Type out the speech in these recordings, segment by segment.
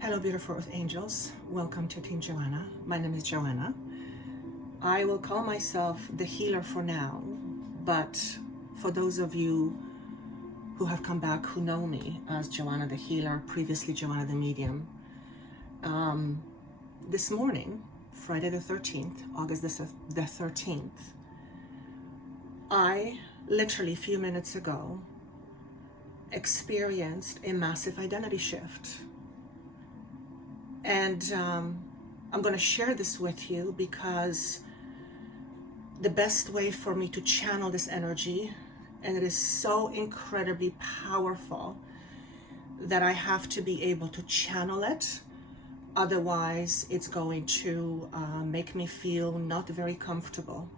Hello, beautiful earth angels. Welcome to Team Joanna. My name is Joanna. I will call myself the healer for now, but for those of you who have come back who know me as Joanna the healer, previously Joanna the medium, this morning, Friday the 13th, August the 13th, I literally a few minutes ago experienced a massive identity shift. And I'm going to share this with you because the best way for me to channel this energy, and it is so incredibly powerful that I have to be able to channel it. Otherwise, it's going to make me feel not very comfortable.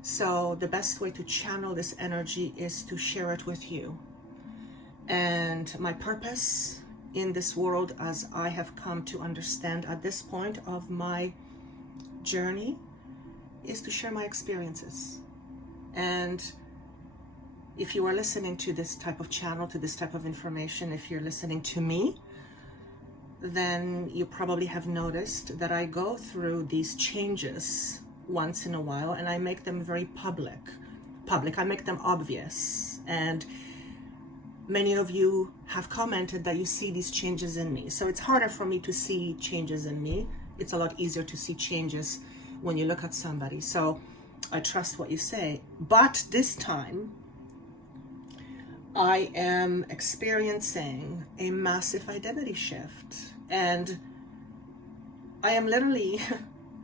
So the best way to channel this energy is to share it with you. And my purpose in this world, as I have come to understand at this point of my journey, is to share my experiences. And if you are listening to this type of channel, to this type of information, if you're listening to me, then you probably have noticed that I go through these changes once in a while, and I make them very public. I make them obvious. And many of you have commented that you see these changes in me. So it's harder for me to see changes in me. It's a lot easier to see changes when you look at somebody. So I trust what you say. But this time, I am experiencing a massive identity shift. And I am literally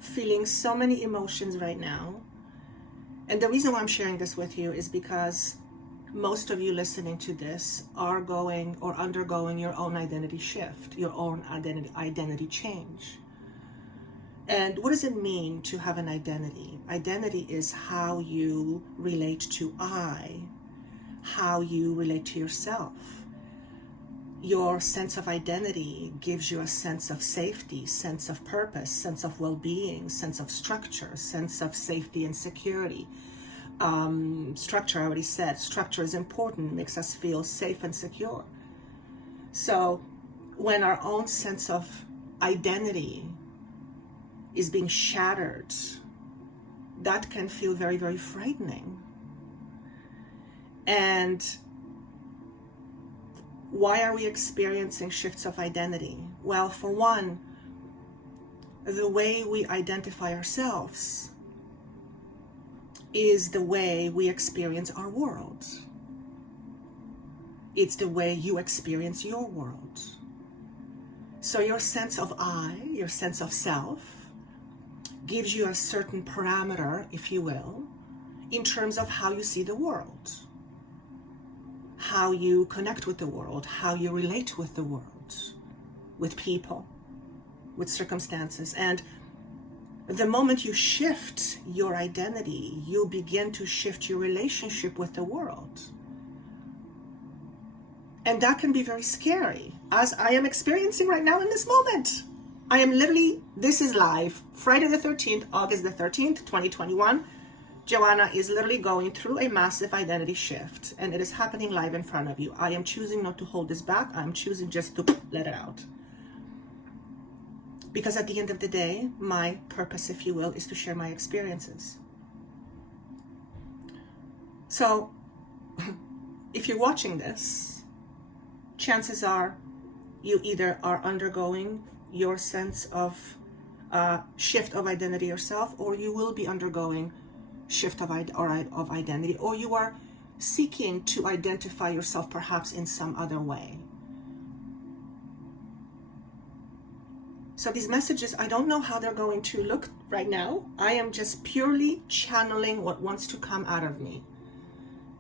feeling so many emotions right now. And the reason why I'm sharing this with you is because most of you listening to this are going or undergoing your own identity shift, your own identity change. And what does it mean to have an identity? Identity is how you relate to I, how you relate to yourself. Your sense of identity gives you a sense of safety, sense of purpose, sense of well-being, sense of structure, sense of safety and security. Structure, I already said, structure is important, makes us feel safe and secure. So when our own sense of identity is being shattered, that can feel very, very frightening. And why are we experiencing shifts of identity? Well, for one, the way we identify ourselves is the way we experience our world. It's the way you experience your world. So your sense of I, your sense of self, gives you a certain parameter, if you will, in terms of how you see the world, how you connect with the world, how you relate with the world, with people, with circumstances. And the moment you shift your identity, you begin to shift your relationship with the world. And that can be very scary, as I am experiencing right now in this moment. I am literally, this is live, Friday the 13th, August the 13th, 2021. Joanna is literally going through a massive identity shift, and it is happening live in front of you. I am choosing not to hold this back. I'm choosing just to let it out. Because at the end of the day, my purpose, if you will, is to share my experiences. So, if you're watching this, chances are you either are undergoing your sense of shift of identity yourself, or you will be undergoing shift of identity, or you are seeking to identify yourself perhaps in some other way. So these messages, I don't know how they're going to look right now. I am just purely channeling what wants to come out of me.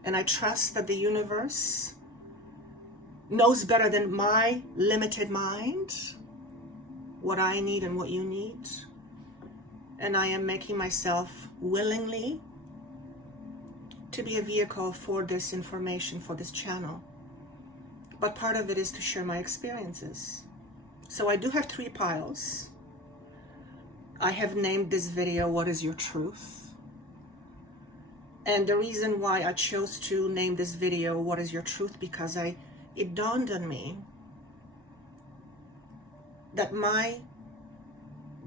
And I trust that the universe knows better than my limited mind what I need and what you need. And I am making myself willingly to be a vehicle for this information, for this channel. But part of it is to share my experiences. So I do have 3 piles. I have named this video, What is Your Truth? And the reason why I chose to name this video, What is Your Truth? Because it dawned on me that my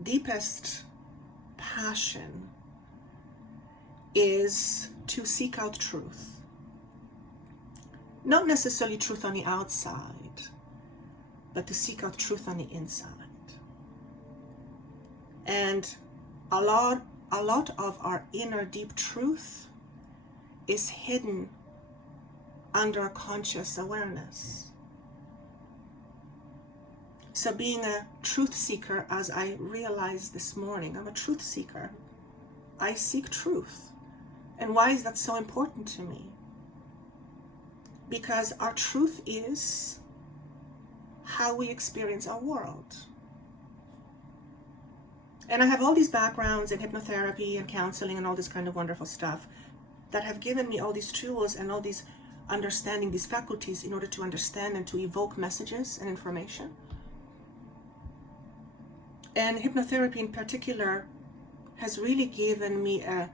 deepest passion is to seek out truth. Not necessarily truth on the outside, but to seek out truth on the inside. And a lot of our inner deep truth is hidden under conscious awareness. So being a truth seeker, as I realized this morning, I'm a truth seeker. I seek truth. And why is that so important to me? Because our truth is how we experience our world. And I have all these backgrounds in hypnotherapy and counseling and all this kind of wonderful stuff that have given me all these tools and all these understanding, these faculties in order to understand and to evoke messages and information. And hypnotherapy in particular has really given me a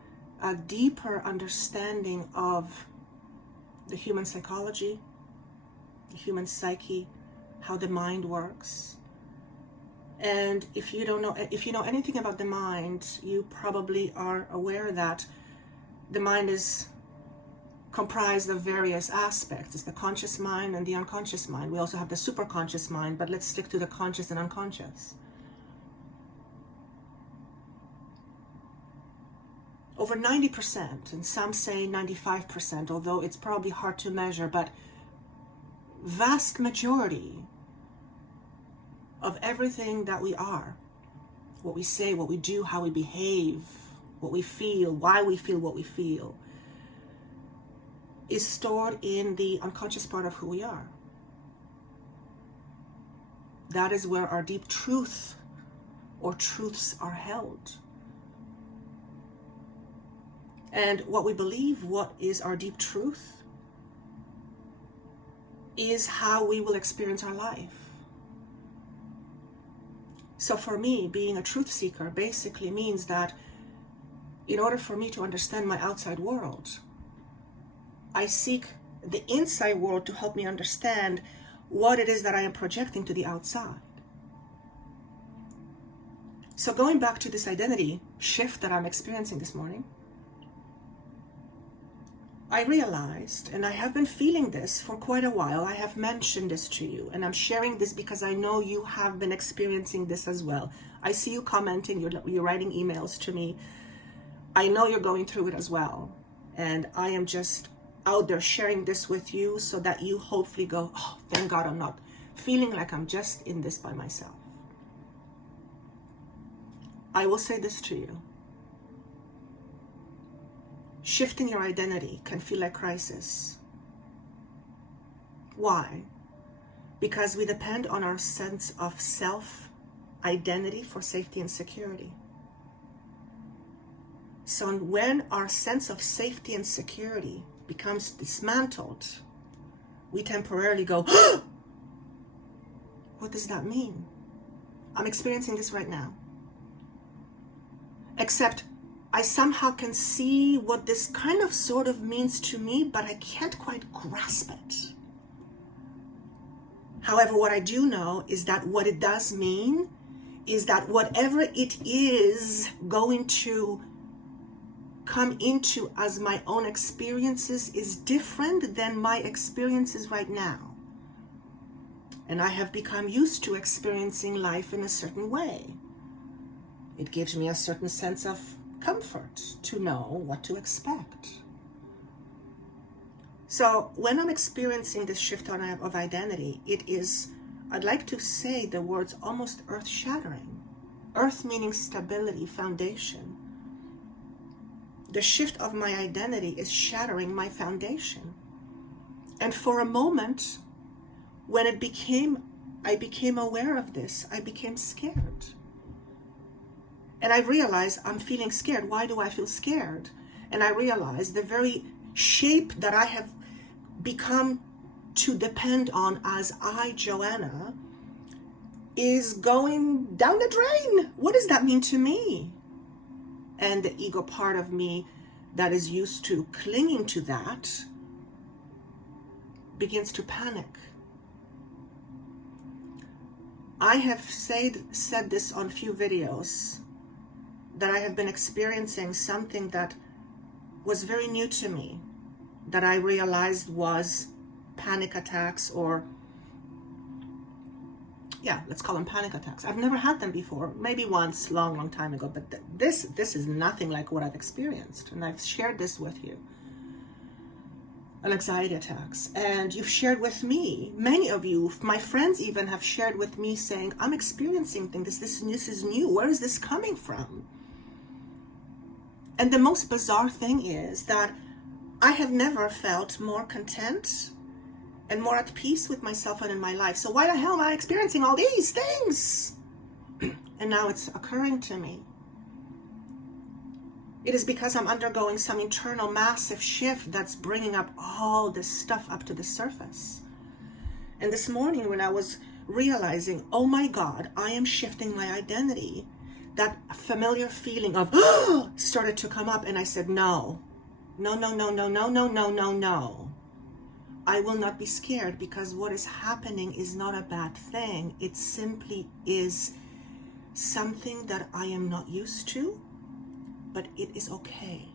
deeper understanding of the human psychology, the human psyche, how the mind works. And if you know anything about the mind, you probably are aware that the mind is comprised of various aspects. It's the conscious mind and the unconscious mind. We also have the superconscious mind, but let's stick to the conscious and unconscious. Over 90%, and some say 95%, although it's probably hard to measure, but vast majority of everything that we are, what we say, what we do, how we behave, what we feel, why we feel what we feel, is stored in the unconscious part of who we are. That is where our deep truth or truths are held. And what we believe, what is our deep truth, is how we will experience our life. So for me, being a truth seeker basically means that in order for me to understand my outside world, I seek the inside world to help me understand what it is that I am projecting to the outside. So going back to this identity shift that I'm experiencing this morning, I realized, and I have been feeling this for quite a while, I have mentioned this to you, and I'm sharing this because I know you have been experiencing this as well. I see you commenting, you're writing emails to me. I know you're going through it as well. And I am just out there sharing this with you so that you hopefully go, oh, thank God I'm not feeling like I'm just in this by myself. I will say this to you. Shifting your identity can feel like crisis. Why? Because we depend on our sense of self-identity for safety and security. So when our sense of safety and security becomes dismantled, we temporarily go, what does that mean? I'm experiencing this right now. Except I somehow can see what this kind of sort of means to me, but I can't quite grasp it. However, what I do know is that what it does mean is that whatever it is going to come into as my own experiences is different than my experiences right now. And I have become used to experiencing life in a certain way. It gives me a certain sense of comfort to know what to expect. So when I'm experiencing this shift of identity, it is, I'd like to say the words almost earth-shattering. Earth meaning stability, foundation. The shift of my identity is shattering my foundation. And for a moment, when I became aware of this, I became scared. And I realized I'm feeling scared. Why do I feel scared? And I realized the very shape that I have become to depend on as I, Joanna, is going down the drain. What does that mean to me? And the ego part of me that is used to clinging to that begins to panic. I have said this on few videos, that I have been experiencing something that was very new to me, that I realized was panic attacks, or yeah, let's call them panic attacks. I've never had them before, maybe once, long time ago, but this is nothing like what I've experienced, and I've shared this with you. Anxiety attacks, and you've shared with me, many of you, my friends even, have shared with me saying, I'm experiencing things, this is new, where is this coming from? And the most bizarre thing is that I have never felt more content and more at peace with myself and in my life. So why the hell am I experiencing all these things? And now it's occurring to me. It is because I'm undergoing some internal massive shift that's bringing up all this stuff up to the surface. And this morning when I was realizing, oh my God, I am shifting my identity, that familiar feeling of started to come up, and I said, no. I will not be scared, because what is happening is not a bad thing. It simply is something that I am not used to, but it is okay.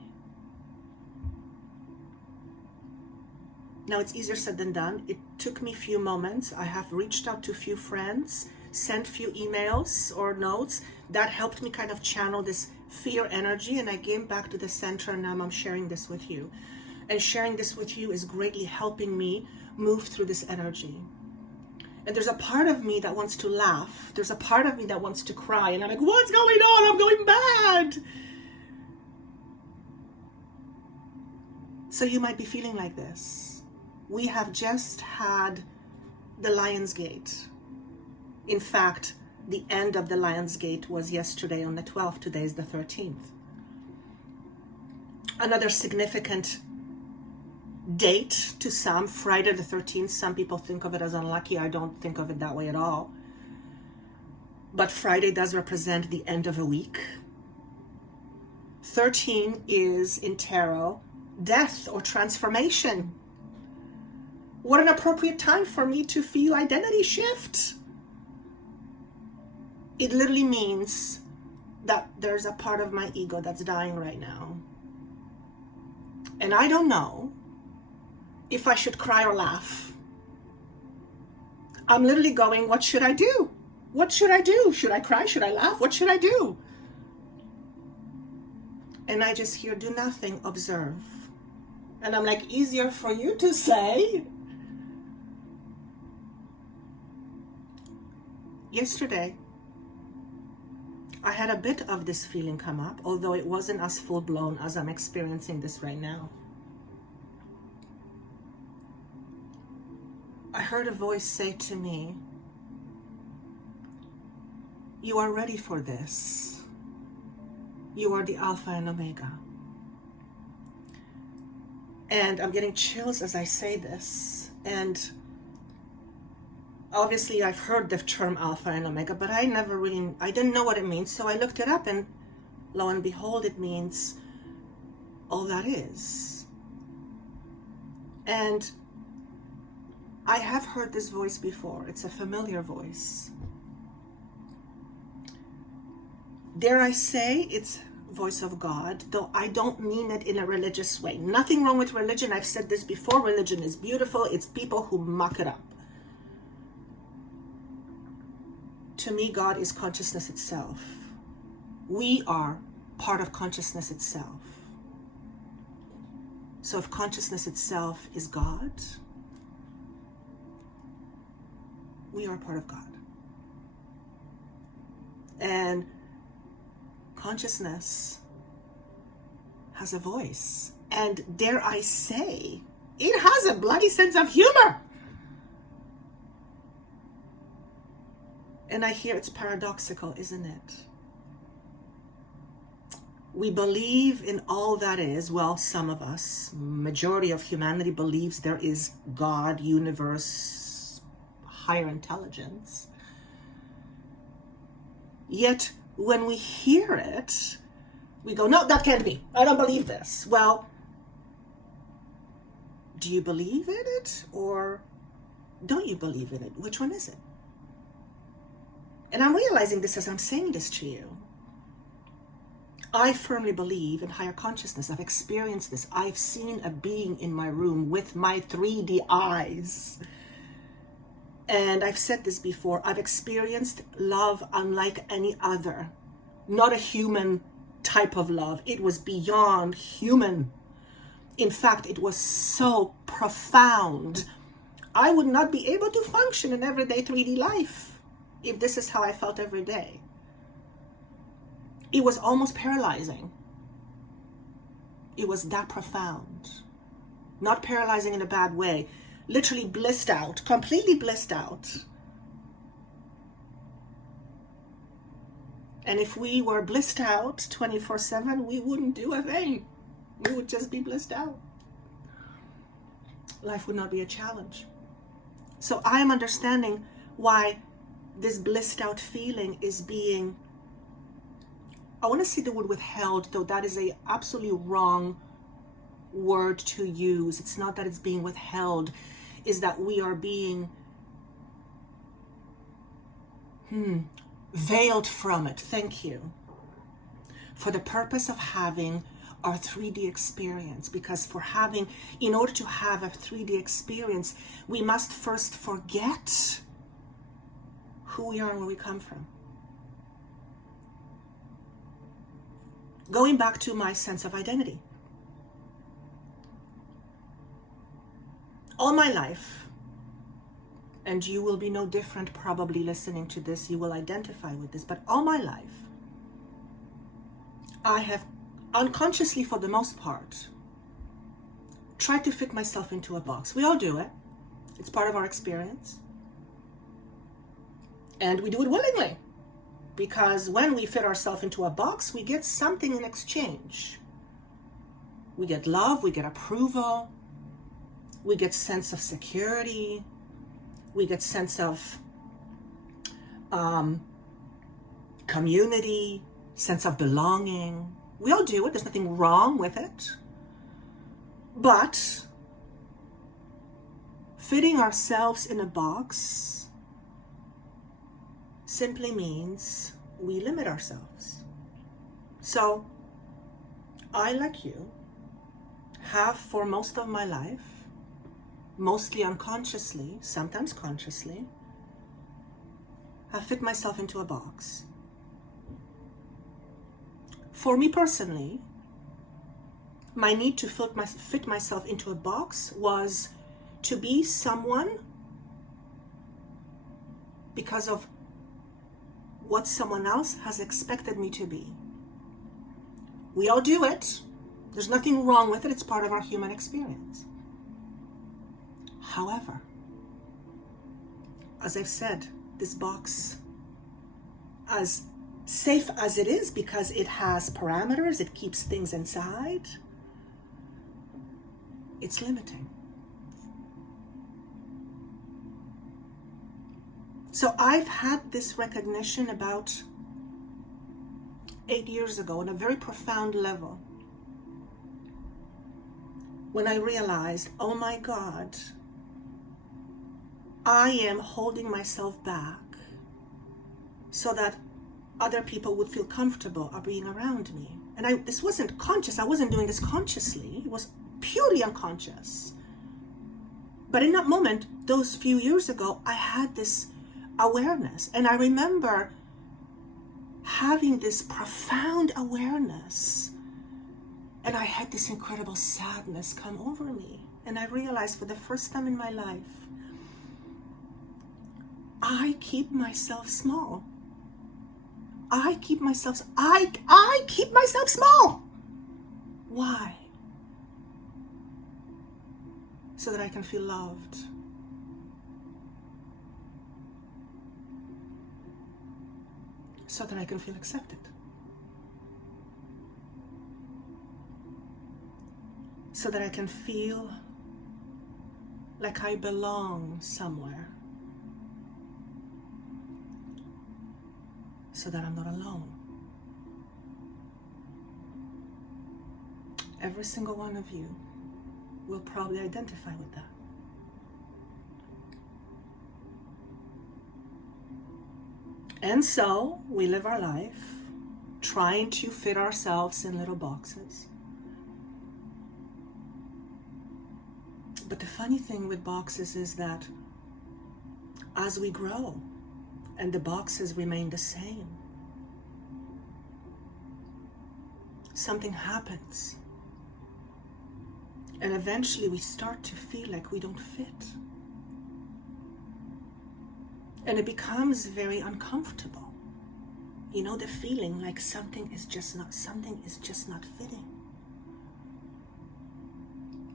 Now, it's easier said than done. It took me a few moments. I have reached out to a few friends, sent few emails or notes that helped me kind of channel this fear energy, and I came back to the center, and now I'm sharing this with you. And sharing this with you is greatly helping me move through this energy. And there's a part of me that wants to laugh. There's a part of me that wants to cry, and I'm like, what's going on? I'm going mad. So you might be feeling like this. We have just had the Lion's Gate. In fact, the end of the Lion's Gate was yesterday on the 12th. Today is the 13th. Another significant date to some, Friday the 13th. Some people think of it as unlucky. I don't think of it that way at all. But Friday does represent the end of a week. 13 is, in tarot, death or transformation. What an appropriate time for me to feel identity shift. It literally means that there's a part of my ego that's dying right now. And I don't know if I should cry or laugh. I'm literally going, what should I do? What should I do? Should I cry? Should I laugh? What should I do? And I just hear, do nothing, observe. And I'm like, easier for you to say. Yesterday, I had a bit of this feeling come up, although it wasn't as full-blown as I'm experiencing this right now. I heard a voice say to me, you are ready for this. You are the Alpha and Omega. And I'm getting chills as I say this. And obviously I've heard the term Alpha and Omega, but I didn't know what it means. So I looked it up, and lo and behold, it means all that is. And I have heard this voice before. It's a familiar voice. Dare I say it's voice of God, though I don't mean it in a religious way. Nothing wrong with religion. I've said this before. Religion is beautiful. It's people who muck it up. To me, God is consciousness itself. We are part of consciousness itself. So if consciousness itself is God, we are part of God. And consciousness has a voice. And dare I say, it has a bloody sense of humor. And I hear it's paradoxical, isn't it? We believe in all that is. Well, some of us, majority of humanity believes there is God, universe, higher intelligence. Yet when we hear it, we go, no, that can't be. I don't believe this. Well, do you believe in it or don't you believe in it? Which one is it? And I'm realizing this as I'm saying this to you. I firmly believe in higher consciousness. I've experienced this. I've seen a being in my room with my 3D eyes. And I've said this before. I've experienced love unlike any other. Not a human type of love. It was beyond human. In fact, it was so profound. I would not be able to function in everyday 3D life if this is how I felt every day. It was almost paralyzing. It was that profound. Not paralyzing in a bad way. Literally blissed out, completely blissed out. And if we were blissed out 24/7, we wouldn't do a thing. We would just be blissed out. Life would not be a challenge. So I am understanding why this blissed out feeling is being, I want to say the word withheld, though that is a absolutely wrong word to use. It's not that it's being withheld, is that we are being veiled from it. Thank you. For the purpose of having our 3D experience. Because in order to have a 3D experience, we must first forget who we are and where we come from. Going back to my sense of identity. All my life, and you will be no different probably listening to this, you will identify with this, but all my life, I have unconsciously, for the most part, tried to fit myself into a box. We all do it. It's part of our experience. And we do it willingly. Because when we fit ourselves into a box, we get something in exchange. We get love, we get approval, we get sense of security, we get sense of community, sense of belonging. We all do it, there's nothing wrong with it. But fitting ourselves in a box simply means we limit ourselves. So I, like you, have for most of my life, mostly unconsciously, sometimes consciously, have fit myself into a box. For me personally, my need to fit myself into a box was to be someone because of what someone else has expected me to be. We all do it. There's nothing wrong with it. It's part of our human experience. However, as I've said, this box, as safe as it is because it has parameters, it keeps things inside, it's limiting. So I've had this recognition about 8 years ago on a very profound level, when I realized, oh my God, I am holding myself back so that other people would feel comfortable of being around me. And this wasn't conscious. I wasn't doing this consciously. It was purely unconscious. But in that moment, those few years ago, I had this awareness. And I remember having this profound awareness. And I had this incredible sadness come over me. And I realized for the first time in my life, I keep myself small. I keep myself small. Why? So that I can feel loved. So that I can feel accepted. So that I can feel like I belong somewhere. So that I'm not alone. Every single one of you will probably identify with that. And so we live our life trying to fit ourselves in little boxes. But the funny thing with boxes is that as we grow and the boxes remain the same, something happens. And eventually we start to feel like we don't fit. And it becomes very uncomfortable. You know, the feeling like something is just not fitting.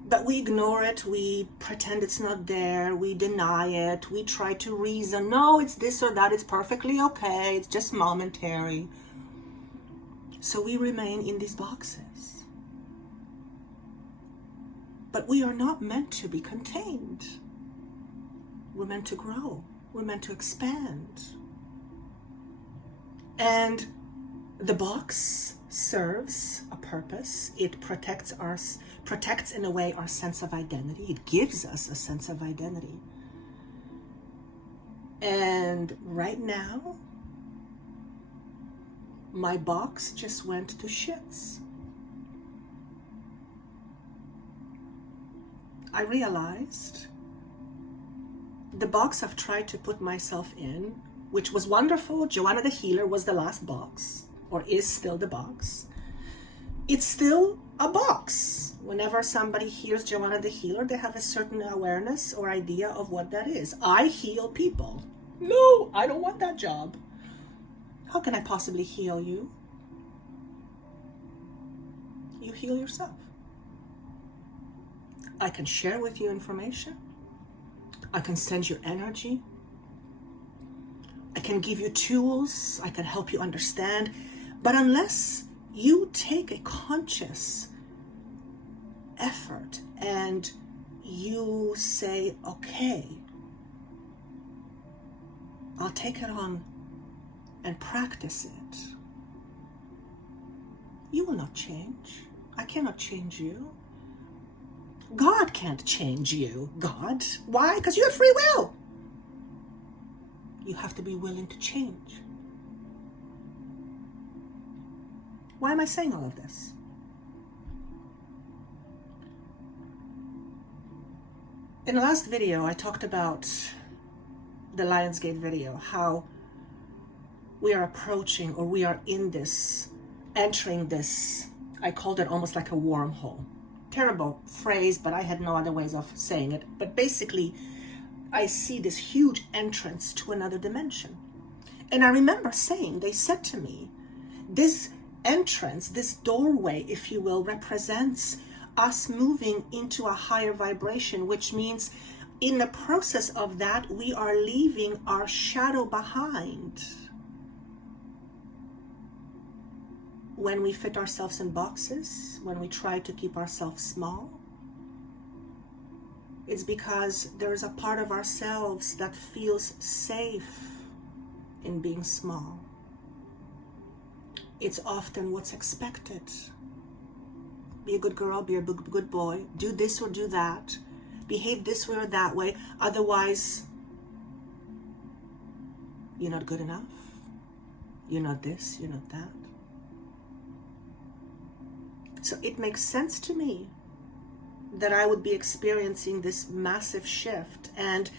But we ignore it, we pretend it's not there, we deny it, we try to reason, no, it's this or that, it's perfectly okay, it's just momentary. So we remain in these boxes. But we are not meant to be contained. We're meant to grow. We're meant to expand. And the box serves a purpose. It protects in a way our sense of identity. It gives us a sense of identity. And right now, my box just went to shits. I realized the box I've tried to put myself in, which was wonderful. Joanna the Healer was the last box, or is still the box. It's still a box. Whenever somebody hears Joanna the Healer, they have a certain awareness or idea of what that is. I heal people. No, I don't want that job. How can I possibly heal you? You heal yourself. I can share with you information. I can send you energy. I can give you tools. I can help you understand. But unless you take a conscious effort and you say, okay, I'll take it on and practice it, you will not change. I cannot change you. God can't change you. God. Why? Because you have free will. You have to be willing to change. Why am I saying all of this? In the last video, I talked about the Lionsgate video, how we are approaching, or we are in this, entering this, I called it almost like a wormhole. Terrible phrase, but I had no other ways of saying it. But basically, I see this huge entrance to another dimension. And I remember saying, they said to me, this entrance, this doorway, if you will, represents us moving into a higher vibration, which means in the process of that, we are leaving our shadow behind. When we fit ourselves in boxes, when we try to keep ourselves small, it's because there's a part of ourselves that feels safe in being small. It's often what's expected. Be a good girl, be a good boy, do this or do that, behave this way or that way, otherwise you're not good enough, you're not this, you're not that. So it makes sense to me that I would be experiencing this massive shift. And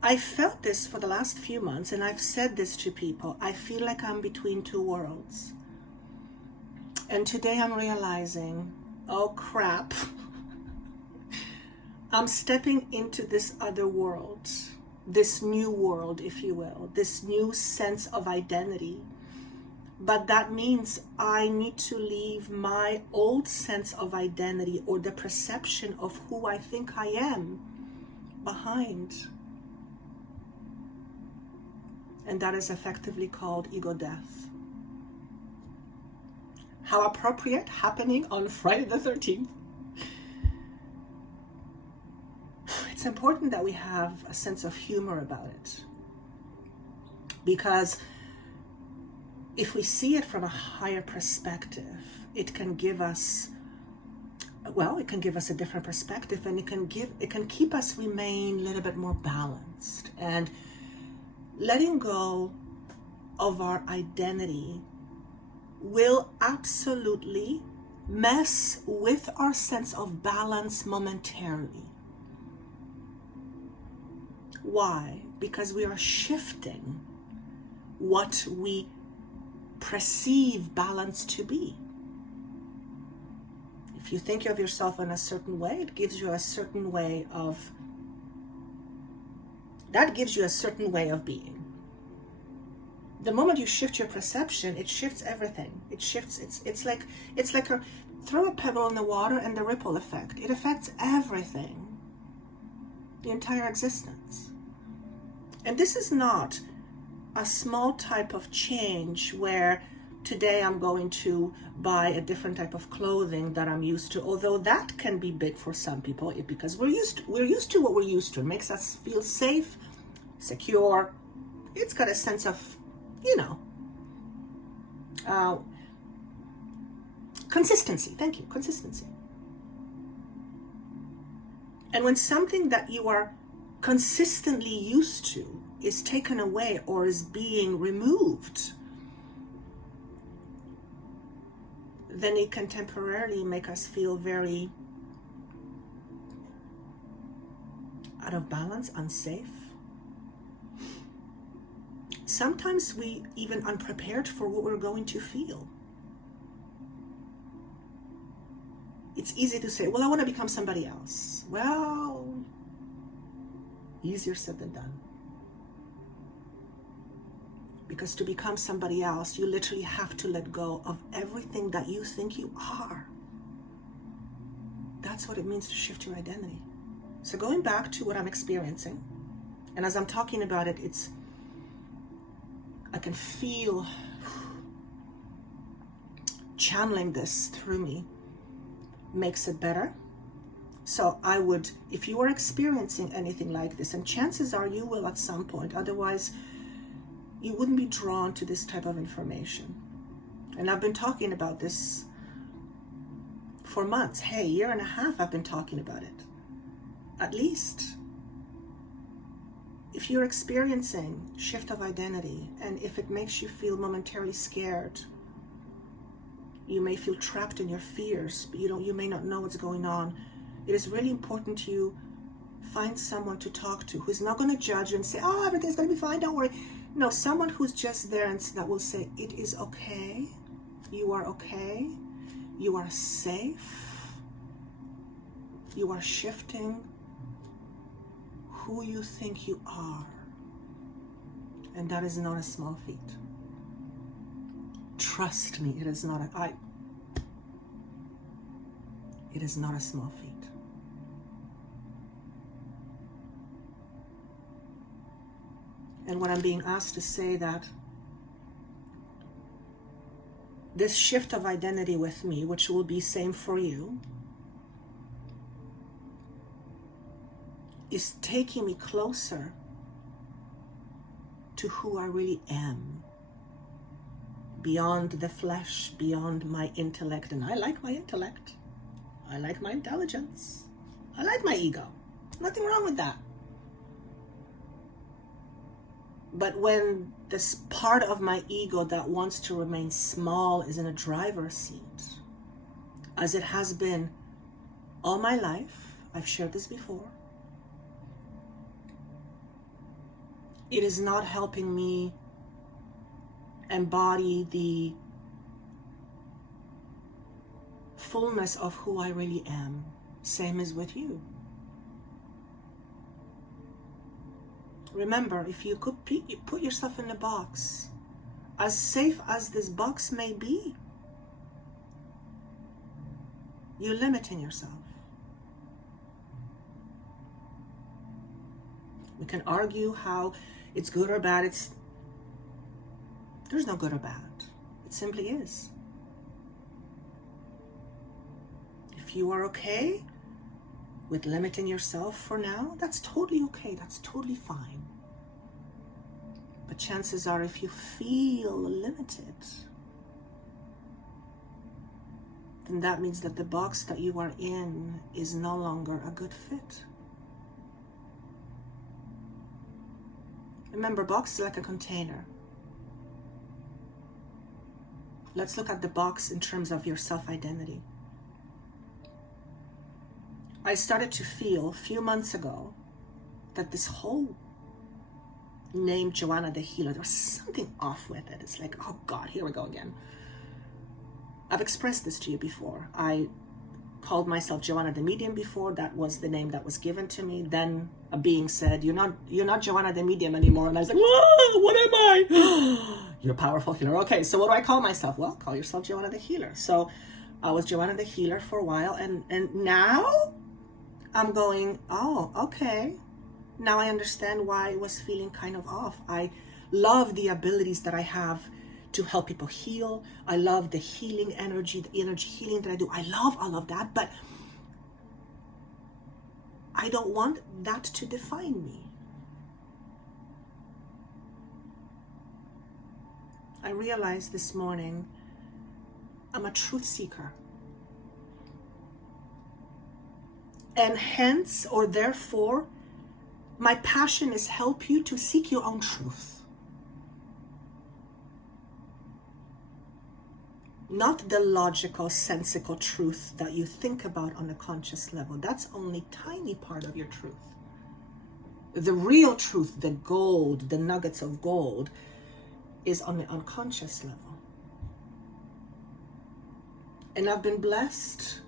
I felt this for the last few months, and I've said this to people. I feel like I'm between two worlds. And today I'm realizing, oh crap, I'm stepping into this other world, this new world, if you will, this new sense of identity. But that means I need to leave my old sense of identity, or the perception of who I think I am, behind. And that is effectively called ego death. How appropriate, happening on Friday the 13th. It's important that we have a sense of humor about it. Because if we see it from a higher perspective, it can give us, it can give us a different perspective, and it can keep us remain a little bit more balanced. And letting go of our identity will absolutely mess with our sense of balance momentarily. Why? Because we are shifting what we perceive balance to be. If you think of yourself in a certain way, it gives you a certain way of, that gives you a certain way of being. The moment you shift your perception, it shifts everything. It shifts, it's like throw a pebble in the water and the ripple effect. It affects everything, the entire existence. And this is not a small type of change where today I'm going to buy a different type of clothing that I'm used to, although that can be big for some people because we're used to what we're used to. It makes us feel safe, secure. It's got a sense of, consistency. Thank you, consistency. And when something that you are consistently used to is taken away or is being removed, then it can temporarily make us feel very out of balance, unsafe. Sometimes we even unprepared for what we're going to feel. It's easy to say, well, I want to become somebody else. Well, easier said than done. Because to become somebody else, you literally have to let go of everything that you think you are. That's what it means to shift your identity. So going back to what I'm experiencing, and as I'm talking about it, I can feel channeling this through me makes it better. So I would, if you are experiencing anything like this, and chances are you will at some point, otherwise you wouldn't be drawn to this type of information. And I've been talking about this for months. Hey, a year and a half I've been talking about it. At least. If you're experiencing shift of identity, and if it makes you feel momentarily scared, you may feel trapped in your fears, but you may not know what's going on. It is really important you find someone to talk to who's not going to judge you and say, oh, everything's going to be fine, don't worry. No, someone who's just there and that will say, it is okay, you are okay, you are safe, you are shifting who you think you are. And that is not a small feat. Trust me, it is not it is not a small feat. And when I'm being asked to say that this shift of identity with me, which will be same for you, is taking me closer to who I really am, beyond the flesh, beyond my intellect. And I like my intellect. I like my intelligence. I like my ego. Nothing wrong with that. But when this part of my ego that wants to remain small is in a driver's seat, as it has been all my life, I've shared this before, it is not helping me embody the fullness of who I really am. Same as with you. Remember, if you could put yourself in a box, as safe as this box may be, you're limiting yourself. We can argue how it's good or bad. There's no good or bad. It simply is. If you are okay with limiting yourself for now, that's totally okay. That's totally fine. But chances are, if you feel limited, then that means that the box that you are in is no longer a good fit. Remember, box is like a container. Let's look at the box in terms of your self-identity. I started to feel a few months ago that this whole name Joanna the Healer, there was something off with it. It's like, oh God, here we go again. I've expressed this to you before. I called myself Joanna the Medium before. That was the name that was given to me. Then a being said, you're not Joanna the Medium anymore. And I was like, whoa, what am I? You're a powerful healer. Okay, so what do I call myself? Well, call yourself Joanna the Healer. So I was Joanna the Healer for a while, and now I'm going, oh, okay. Now I understand why I was feeling kind of off. I love the abilities that I have to help people heal. I love the healing energy, the energy healing that I do. I love all of that, but I don't want that to define me. I realized this morning I'm a truth seeker. And hence, or therefore, my passion is help you to seek your own truth. Not the logical, sensical truth that you think about on a conscious level. That's only a tiny part of your truth. The real truth, the gold, the nuggets of gold, is on the unconscious level. And I've been blessed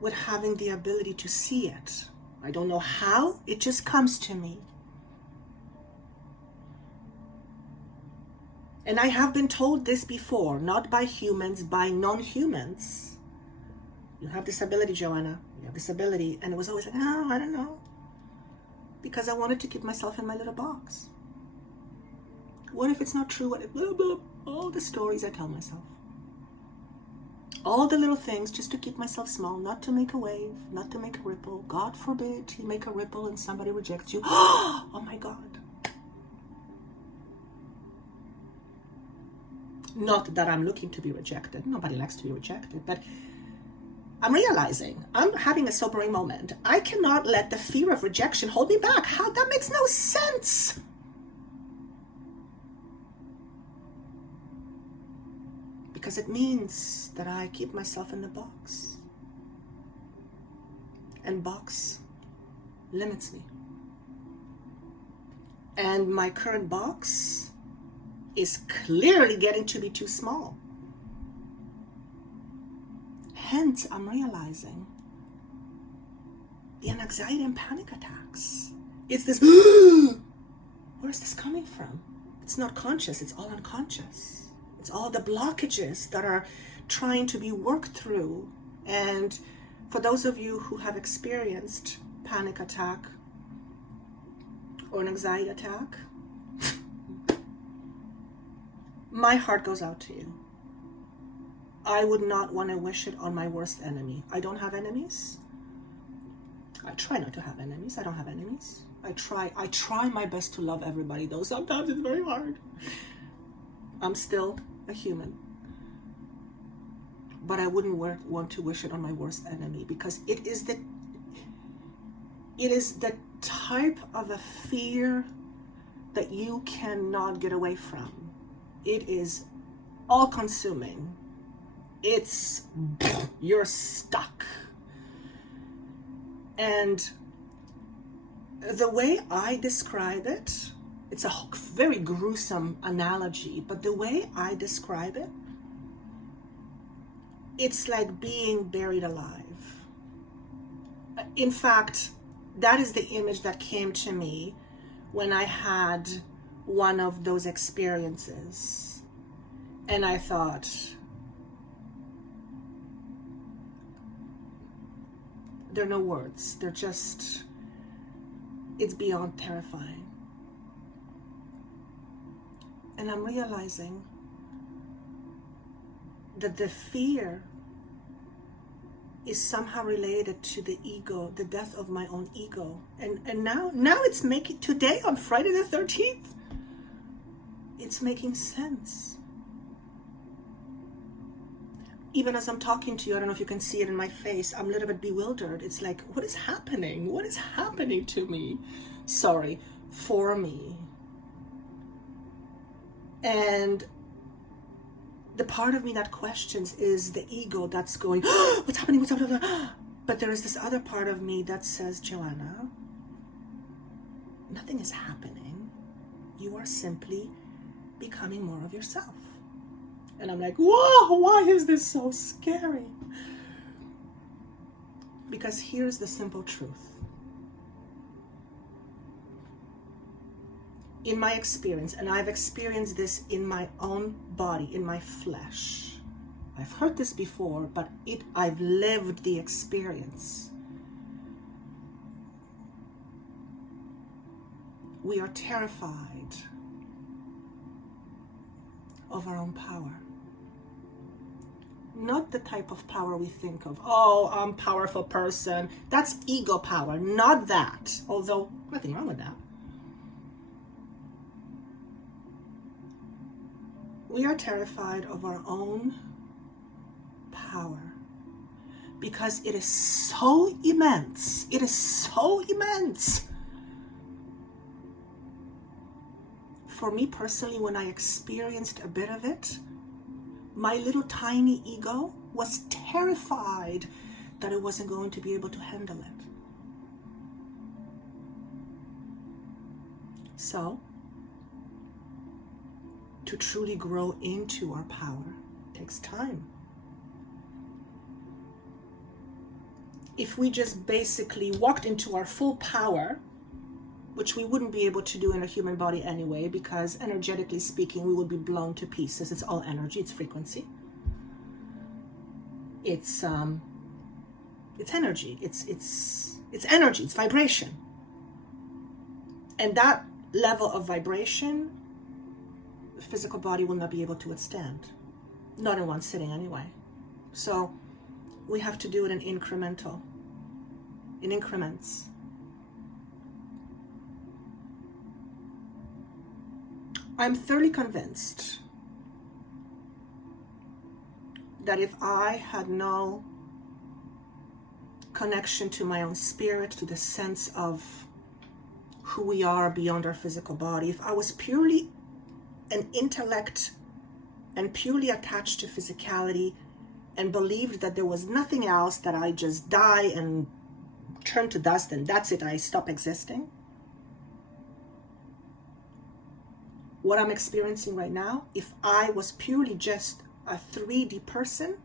with having the ability to see it. I don't know how, it just comes to me. And I have been told this before, not by humans, by non-humans. You have this ability, Joanna. You have this ability. And it was always like, oh, I don't know. Because I wanted to keep myself in my little box. What if it's not true? What if, blah, blah, all the stories I tell myself. All the little things just to keep myself small, not to make a wave, not to make a ripple. God forbid you make a ripple and somebody rejects you. Oh my God. Not that I'm looking to be rejected. Nobody likes to be rejected, but I'm realizing, I'm having a sobering moment. I cannot let the fear of rejection hold me back. How? That makes no sense. Because it means that I keep myself in the box. And box limits me. And my current box is clearly getting to be too small. Hence, I'm realizing the anxiety and panic attacks. It's this, where is this coming from? It's not conscious, it's all unconscious. It's all the blockages that are trying to be worked through. And for those of you who have experienced panic attack or an anxiety attack, my heart goes out to you. I would not want to wish it on my worst enemy. I don't have enemies. I try not to have enemies. I don't have enemies. I try my best to love everybody, though sometimes it's very hard. I'm still a human. But I wouldn't want to wish it on my worst enemy, because it is the type of a fear that you cannot get away from. It is all-consuming. You're stuck. And the way I describe it, it's a very gruesome analogy, but the way I describe it, it's like being buried alive. In fact, that is the image that came to me when I had one of those experiences. And I thought, there are no words. They're just, it's beyond terrifying. And I'm realizing that the fear is somehow related to the ego, the death of my own ego. And now it's making, today on Friday the 13th, it's making sense. Even as I'm talking to you, I don't know if you can see it in my face, I'm a little bit bewildered. It's like, what is happening? What is happening to me? Sorry, for me. And the part of me that questions is the ego that's going, oh, what's happening, what's happening? But there is this other part of me that says, Joanna, nothing is happening. You are simply becoming more of yourself. And I'm like, whoa, why is this so scary? Because here's the simple truth. In my experience, and I've experienced this in my own body, in my flesh. I've heard this before, but I've lived the experience. We are terrified of our own power. Not the type of power we think of. Oh, I'm a powerful person. That's ego power, not that. Although, nothing wrong with that. We are terrified of our own power because it is so immense. It is so immense. For me personally, when I experienced a bit of it, my little tiny ego was terrified that it wasn't going to be able to handle it. So, to truly grow into our power takes time. If we just basically walked into our full power, which we wouldn't be able to do in a human body anyway, because energetically speaking, we would be blown to pieces. It's all energy, it's frequency. It's energy, it's energy, it's vibration. And that level of vibration, the physical body will not be able to withstand. Not in one sitting anyway. So we have to do it in increments. I'm thoroughly convinced that if I had no connection to my own spirit, to the sense of who we are beyond our physical body, if I was purely an intellect and purely attached to physicality and believed that there was nothing else, that I just die and turn to dust and that's it, I stop existing. What I'm experiencing right now, if I was purely just a 3D person,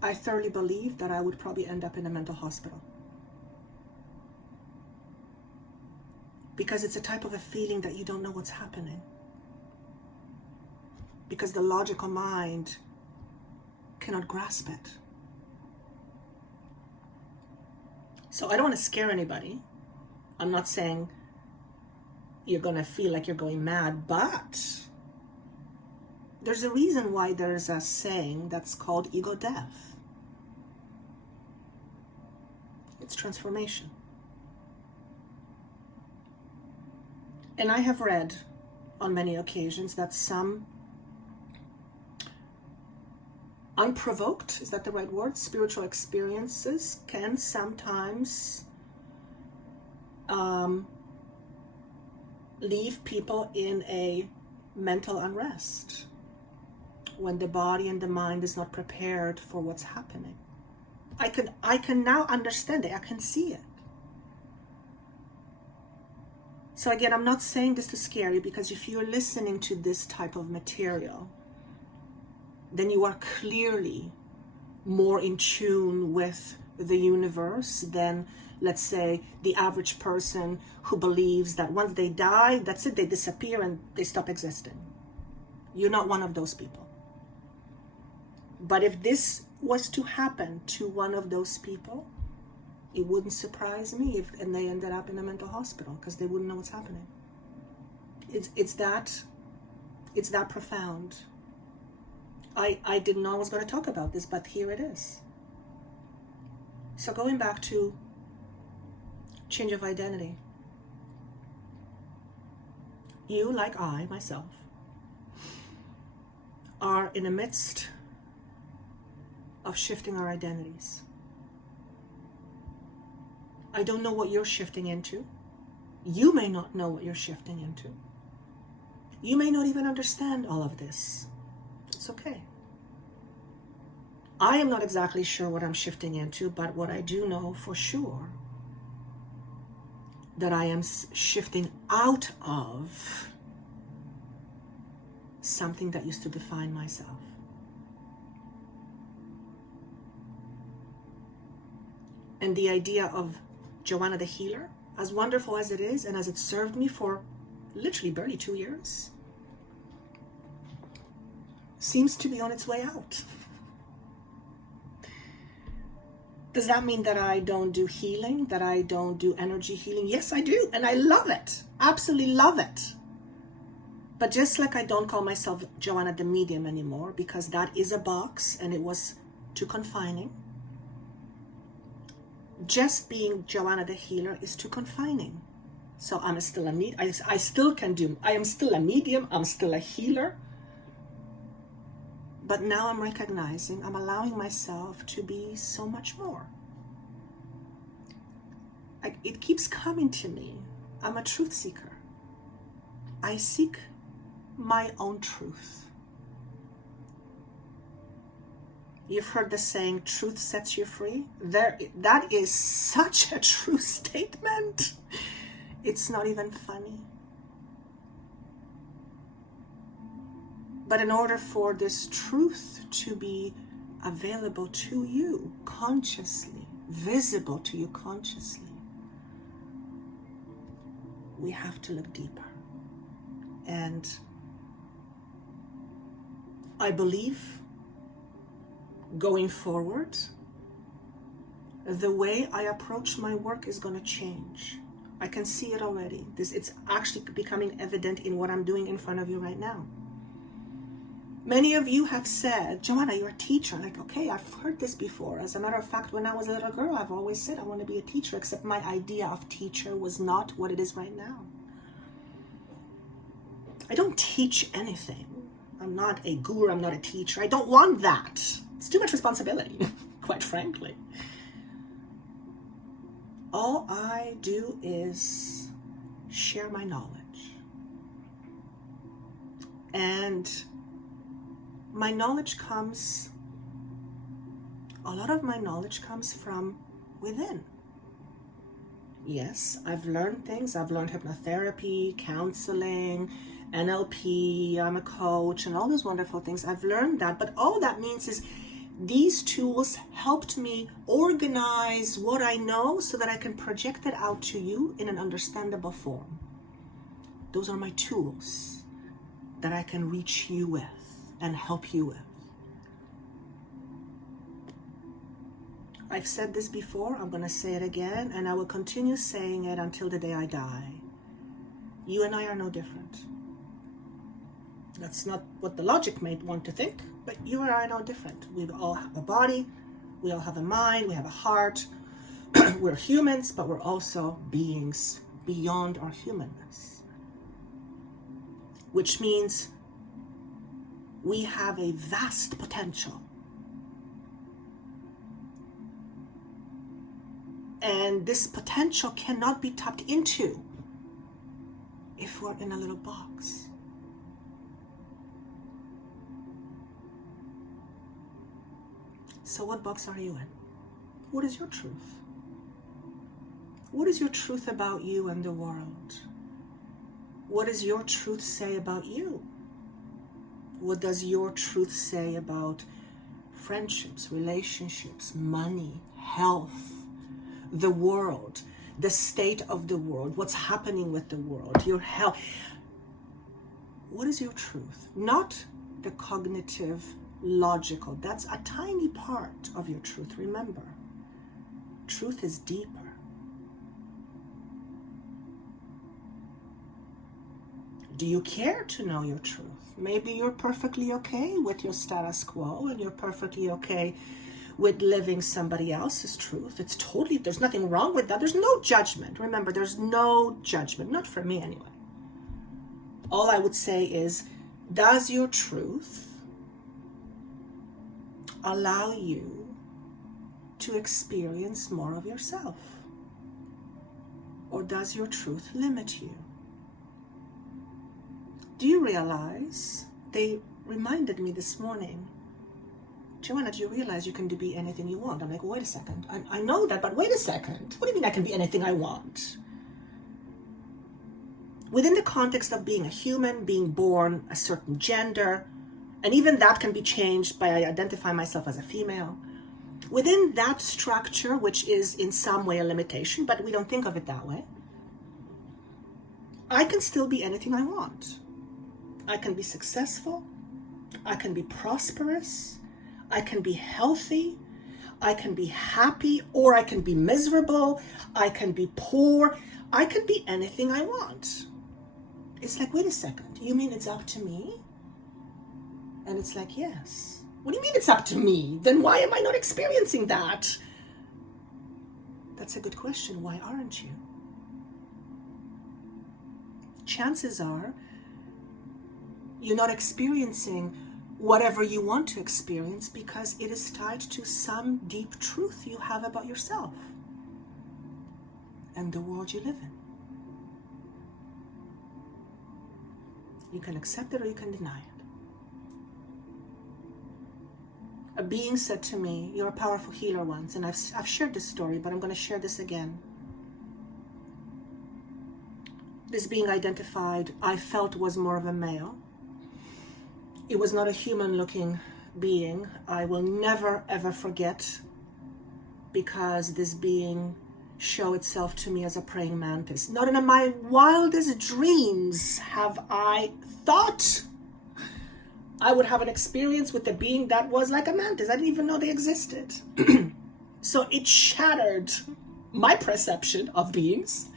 I thoroughly believe that I would probably end up in a mental hospital. Because it's a type of a feeling that you don't know what's happening. Because the logical mind cannot grasp it. So I don't want to scare anybody. I'm not saying you're going to feel like you're going mad, but there's a reason why there's a saying that's called ego death. It's transformation. And I have read on many occasions that some unprovoked, is that the right word? Spiritual experiences can sometimes leave people in a mental unrest when the body and the mind is not prepared for what's happening. I can now understand it. I can see it. So again, I'm not saying this to scare you, because if you're listening to this type of material, then you are clearly more in tune with the universe than, let's say, the average person who believes that once they die, that's it, they disappear and they stop existing. You're not one of those people. But if this was to happen to one of those people, it wouldn't surprise me and they ended up in a mental hospital, because they wouldn't know what's happening. It's that profound. I didn't know I was going to talk about this, but here it is. So going back to change of identity. You, like I, myself, are in the midst of shifting our identities. I don't know what you're shifting into. You may not know what you're shifting into. You may not even understand all of this. It's okay. I am not exactly sure what I'm shifting into, but what I do know for sure, that I am shifting out of something that used to define myself. And the idea of Joanna the healer, as wonderful as it is, and as it served me for literally barely 2 years, seems to be on its way out. Does that mean that I don't do healing, that I don't do energy healing? Yes, I do, and I love it. Absolutely love it. But just like I don't call myself Joanna the medium anymore, because that is a box and it was too confining. Just being Joanna the healer is too confining. So I'm still a medium. I still can do, I am still a medium, I'm still a healer. But now I'm recognizing, I'm allowing myself to be so much more. It keeps coming to me. I'm a truth seeker. I seek my own truth. You've heard the saying, truth sets you free. That is such a true statement. It's not even funny. But in order for this truth to be available to you consciously, visible to you consciously, we have to look deeper. And I believe going forward, the way I approach my work is going to change. I can see it already. It's actually becoming evident in what I'm doing in front of you right now. Many of you have said, Joanna, you're a teacher. Like, okay, I've heard this before. As a matter of fact, when I was a little girl, I've always said I want to be a teacher, except my idea of teacher was not what it is right now. I don't teach anything. I'm not a guru, I'm not a teacher. I don't want that. It's too much responsibility, quite frankly. All I do is share my knowledge. And my knowledge comes, a lot of my knowledge comes from within. Yes, I've learned things. I've learned hypnotherapy, counseling, NLP, I'm a coach, and all those wonderful things. I've learned that, but all that means is these tools helped me organize what I know so that I can project it out to you in an understandable form. Those are my tools that I can reach you with and help you with. I've said this before, I'm going to say it again, and I will continue saying it until the day I die. You and I are no different. That's not what the logic may want to think, but you and I are no different. We all have a body, we all have a mind, we have a heart. We're humans, but we're also beings beyond our humanness. Which means we have a vast potential. And this potential cannot be tapped into if we're in a little box. So what box are you in? What is your truth? What is your truth about you and the world? What does your truth say about you? What does your truth say about friendships, relationships, money, health, the world, the state of the world, what's happening with the world, your health? What is your truth? Not the cognitive, logical. That's a tiny part of your truth. Remember, truth is deeper. Do you care to know your truth? Maybe you're perfectly okay with your status quo and you're perfectly okay with living somebody else's truth. It's totally, there's nothing wrong with that. There's no judgment. Remember, there's no judgment, not for me anyway. All I would say is, does your truth allow you to experience more of yourself? Or does your truth limit you? do you realize, they reminded me this morning, Joanna, do you realize you can be anything you want? I'm like, wait a second. I know that, but wait a second. What do you mean I can be anything I want? Within the context of being a human, being born a certain gender, and even that can be changed by I identify myself as a female. Within that structure, which is in some way a limitation, but we don't think of it that way, I can still be anything I want. I can be successful. I can be prosperous. I can be healthy. I can be happy, or I can be miserable. I can be poor. I can be anything I want. It's like, wait a second, you mean it's up to me? And it's like, yes. What do you mean it's up to me? Then why am I not experiencing that? That's a good question. Why aren't you? Chances are you're not experiencing whatever you want to experience because it is tied to some deep truth you have about yourself and the world you live in. You can accept it or you can deny it. A being said to me, you're a powerful healer once, and I've shared this story, but I'm going to share this again. This being identified, I felt was more of a male. It was not a human-looking being. I will never, ever forget, because this being showed itself to me as a praying mantis. Not in my wildest dreams have I thought I would have an experience with a being that was like a mantis. I didn't even know they existed. So it shattered my perception of beings.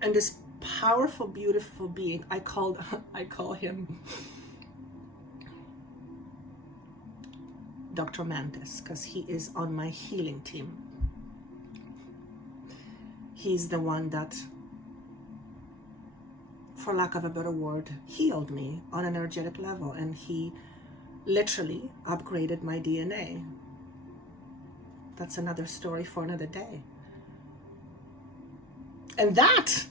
And this powerful, beautiful being, I call him Dr. Mantis, because he is on my healing team. He's the one that, for lack of a better word, healed me on an energetic level, and he literally upgraded my DNA. That's another story for another day. And that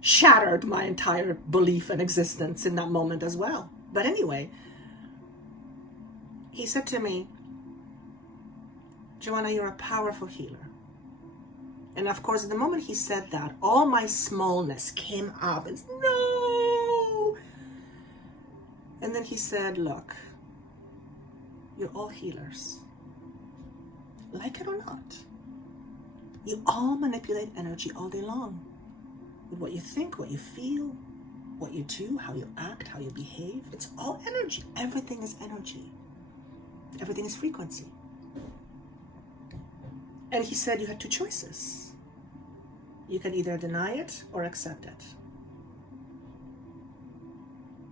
shattered my entire belief and existence in that moment as well. But anyway, he said to me, Joanna, you're a powerful healer. And of course, the moment he said that, all my smallness came up. It's no. And then he said, look, you're all healers. Like it or not. You all manipulate energy all day long. With what you think, what you feel, what you do, how you act, how you behave. It's all energy. Everything is energy. Everything is frequency. And he said you had two choices. You can either deny it or accept it.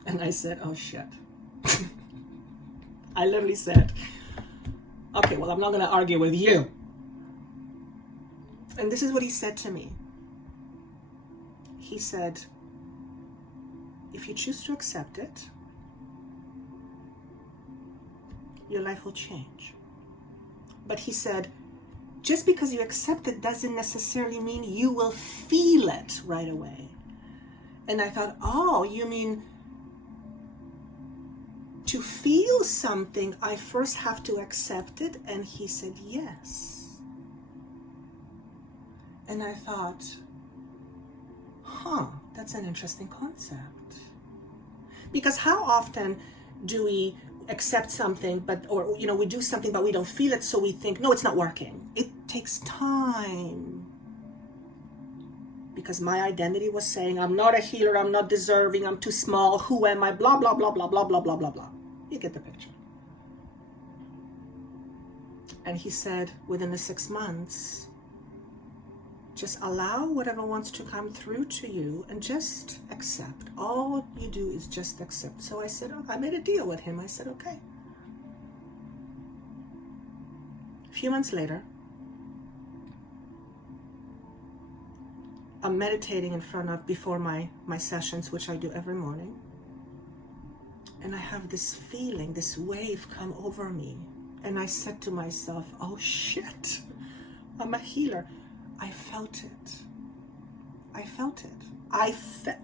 And I said, oh shit. I literally said, okay, well, I'm not going to argue with you. And this is what he said to me. He said, if you choose to accept it, your life will change. But he said, just because you accept it doesn't necessarily mean you will feel it right away. And I thought, oh, you mean to feel something, I first have to accept it? And he said, yes. And I thought, that's an interesting concept. Because how often do we accept something, or we do something, but we don't feel it, so we think, no, it's not working. It takes time. Because my identity was saying, I'm not a healer, I'm not deserving, I'm too small, who am I, blah, blah, blah, blah, blah, blah, blah, blah, blah. You get the picture. And he said, within the 6 months, just allow whatever wants to come through to you and just accept. All you do is just accept. So I said, I made a deal with him. I said, okay. A few months later, I'm meditating before my sessions, which I do every morning. And I have this feeling, this wave come over me. And I said to myself, oh shit, I'm a healer. I felt it. I felt it.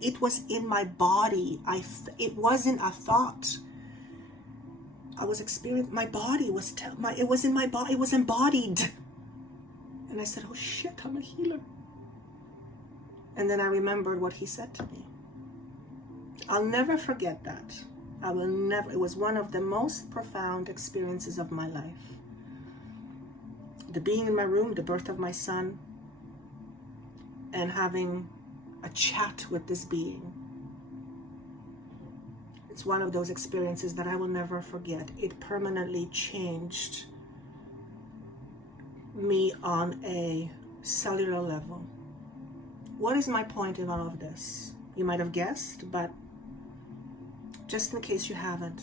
It was in my body. It wasn't a thought. I was experiencing, my body was, it was in my body, it was embodied. And I said, oh shit, I'm a healer. And then I remembered what he said to me. I'll never forget that. I will never, it was one of the most profound experiences of my life. The being in my room, the birth of my son, and having a chat with this being. It's one of those experiences that I will never forget. It permanently changed me on a cellular level. What is my point in all of this? You might have guessed, but just in case you haven't.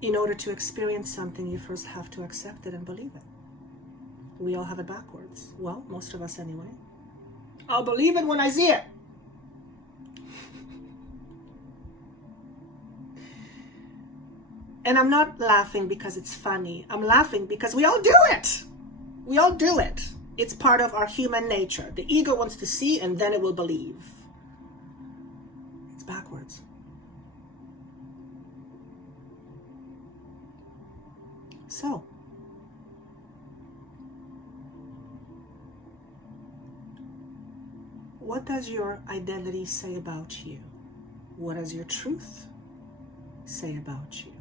In order to experience something, you first have to accept it and believe it. We all have it backwards. Well, most of us anyway. I'll believe it when I see it. And I'm not laughing because it's funny. I'm laughing because we all do it. We all do it. It's part of our human nature. The ego wants to see and then it will believe. It's backwards. So, what does your identity say about you? What does your truth say about you?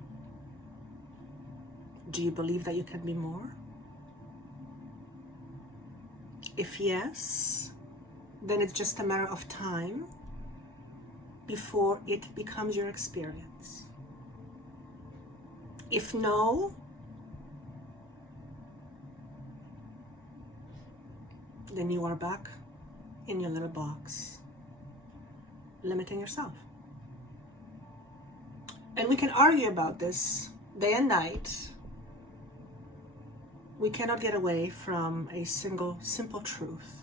Do you believe that you can be more? If yes, then it's just a matter of time before it becomes your experience. If no, then you are back in your little box, limiting yourself. And we can argue about this day and night. We cannot get away from a simple truth.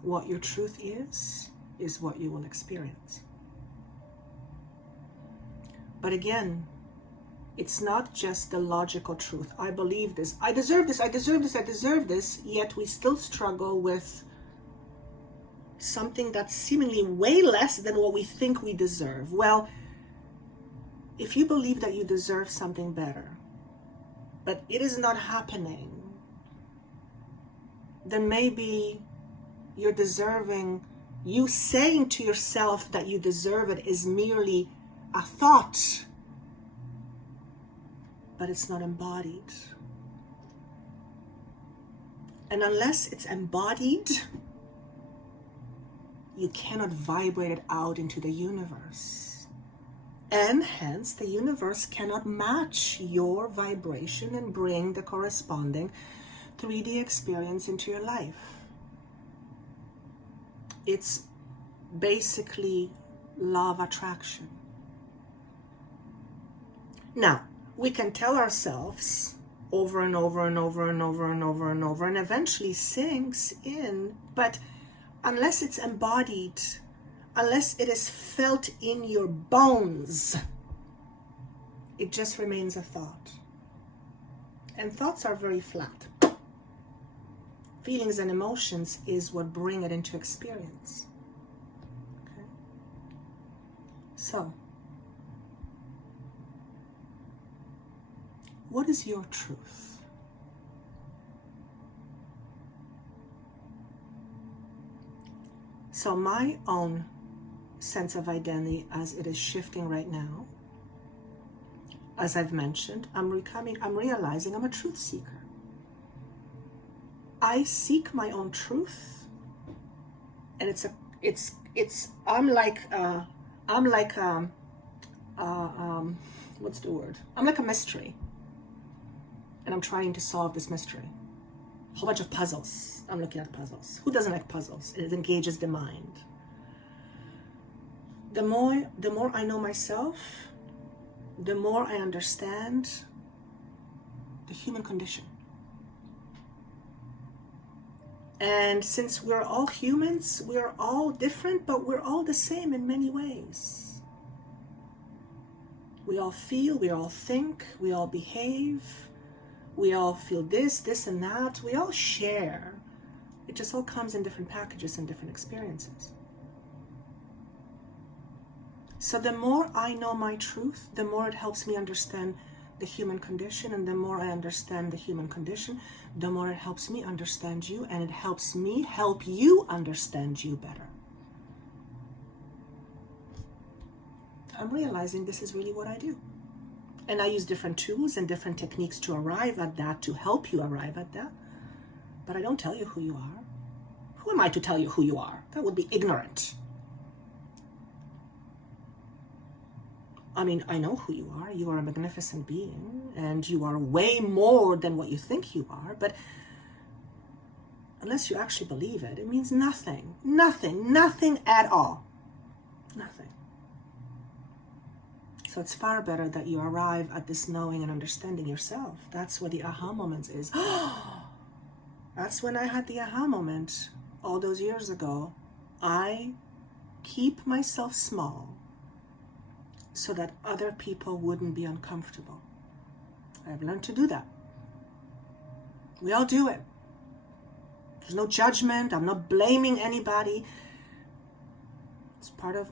What your truth is what you will experience. But again, it's not just the logical truth. I believe this. I deserve this. I deserve this. I deserve this. Yet we still struggle with something that's seemingly way less than what we think we deserve. Well, if you believe that you deserve something better, but it is not happening, then maybe you're deserving, you saying to yourself that you deserve it is merely a thought, but it's not embodied. And unless it's embodied, you cannot vibrate it out into the universe. And hence, the universe cannot match your vibration and bring the corresponding 3D experience into your life. It's basically law of attraction. Now, we can tell ourselves over and over and over and over and over and over, and eventually sinks in, but unless it's embodied, unless it is felt in your bones, it just remains a thought. And thoughts are very flat. Feelings and emotions is what bring it into experience. Okay? So, what is your truth? So my own sense of identity as it is shifting right now, as I've mentioned, I'm realizing I'm a truth seeker. I seek my own truth, and I'm like what's the word? I'm like a mystery, and I'm trying to solve this mystery. A whole bunch of puzzles. I'm looking at puzzles. Who doesn't like puzzles? It engages the mind. The more I know myself, the more I understand the human condition. And since we're all humans, we're all different, but we're all the same in many ways. We all feel, we all think, we all behave, we all feel this and that. We all share. It just all comes in different packages and different experiences. So the more I know my truth, the more it helps me understand the human condition, and the more I understand the human condition, the more it helps me understand you, and it helps me help you understand you better. I'm realizing this is really what I do. And I use different tools and different techniques to arrive at that, to help you arrive at that. But I don't tell you who you are. Who am I to tell you who you are? That would be ignorant. I mean, I know who you are. You are a magnificent being, and you are way more than what you think you are. But unless you actually believe it, it means nothing. Nothing at all. Nothing. So it's far better that you arrive at this knowing and understanding yourself. That's where the aha moment is. That's when I had the aha moment all those years ago. I keep myself small so that other people wouldn't be uncomfortable. I've learned to do that. We all do it. There's no judgment. I'm not blaming anybody. It's part of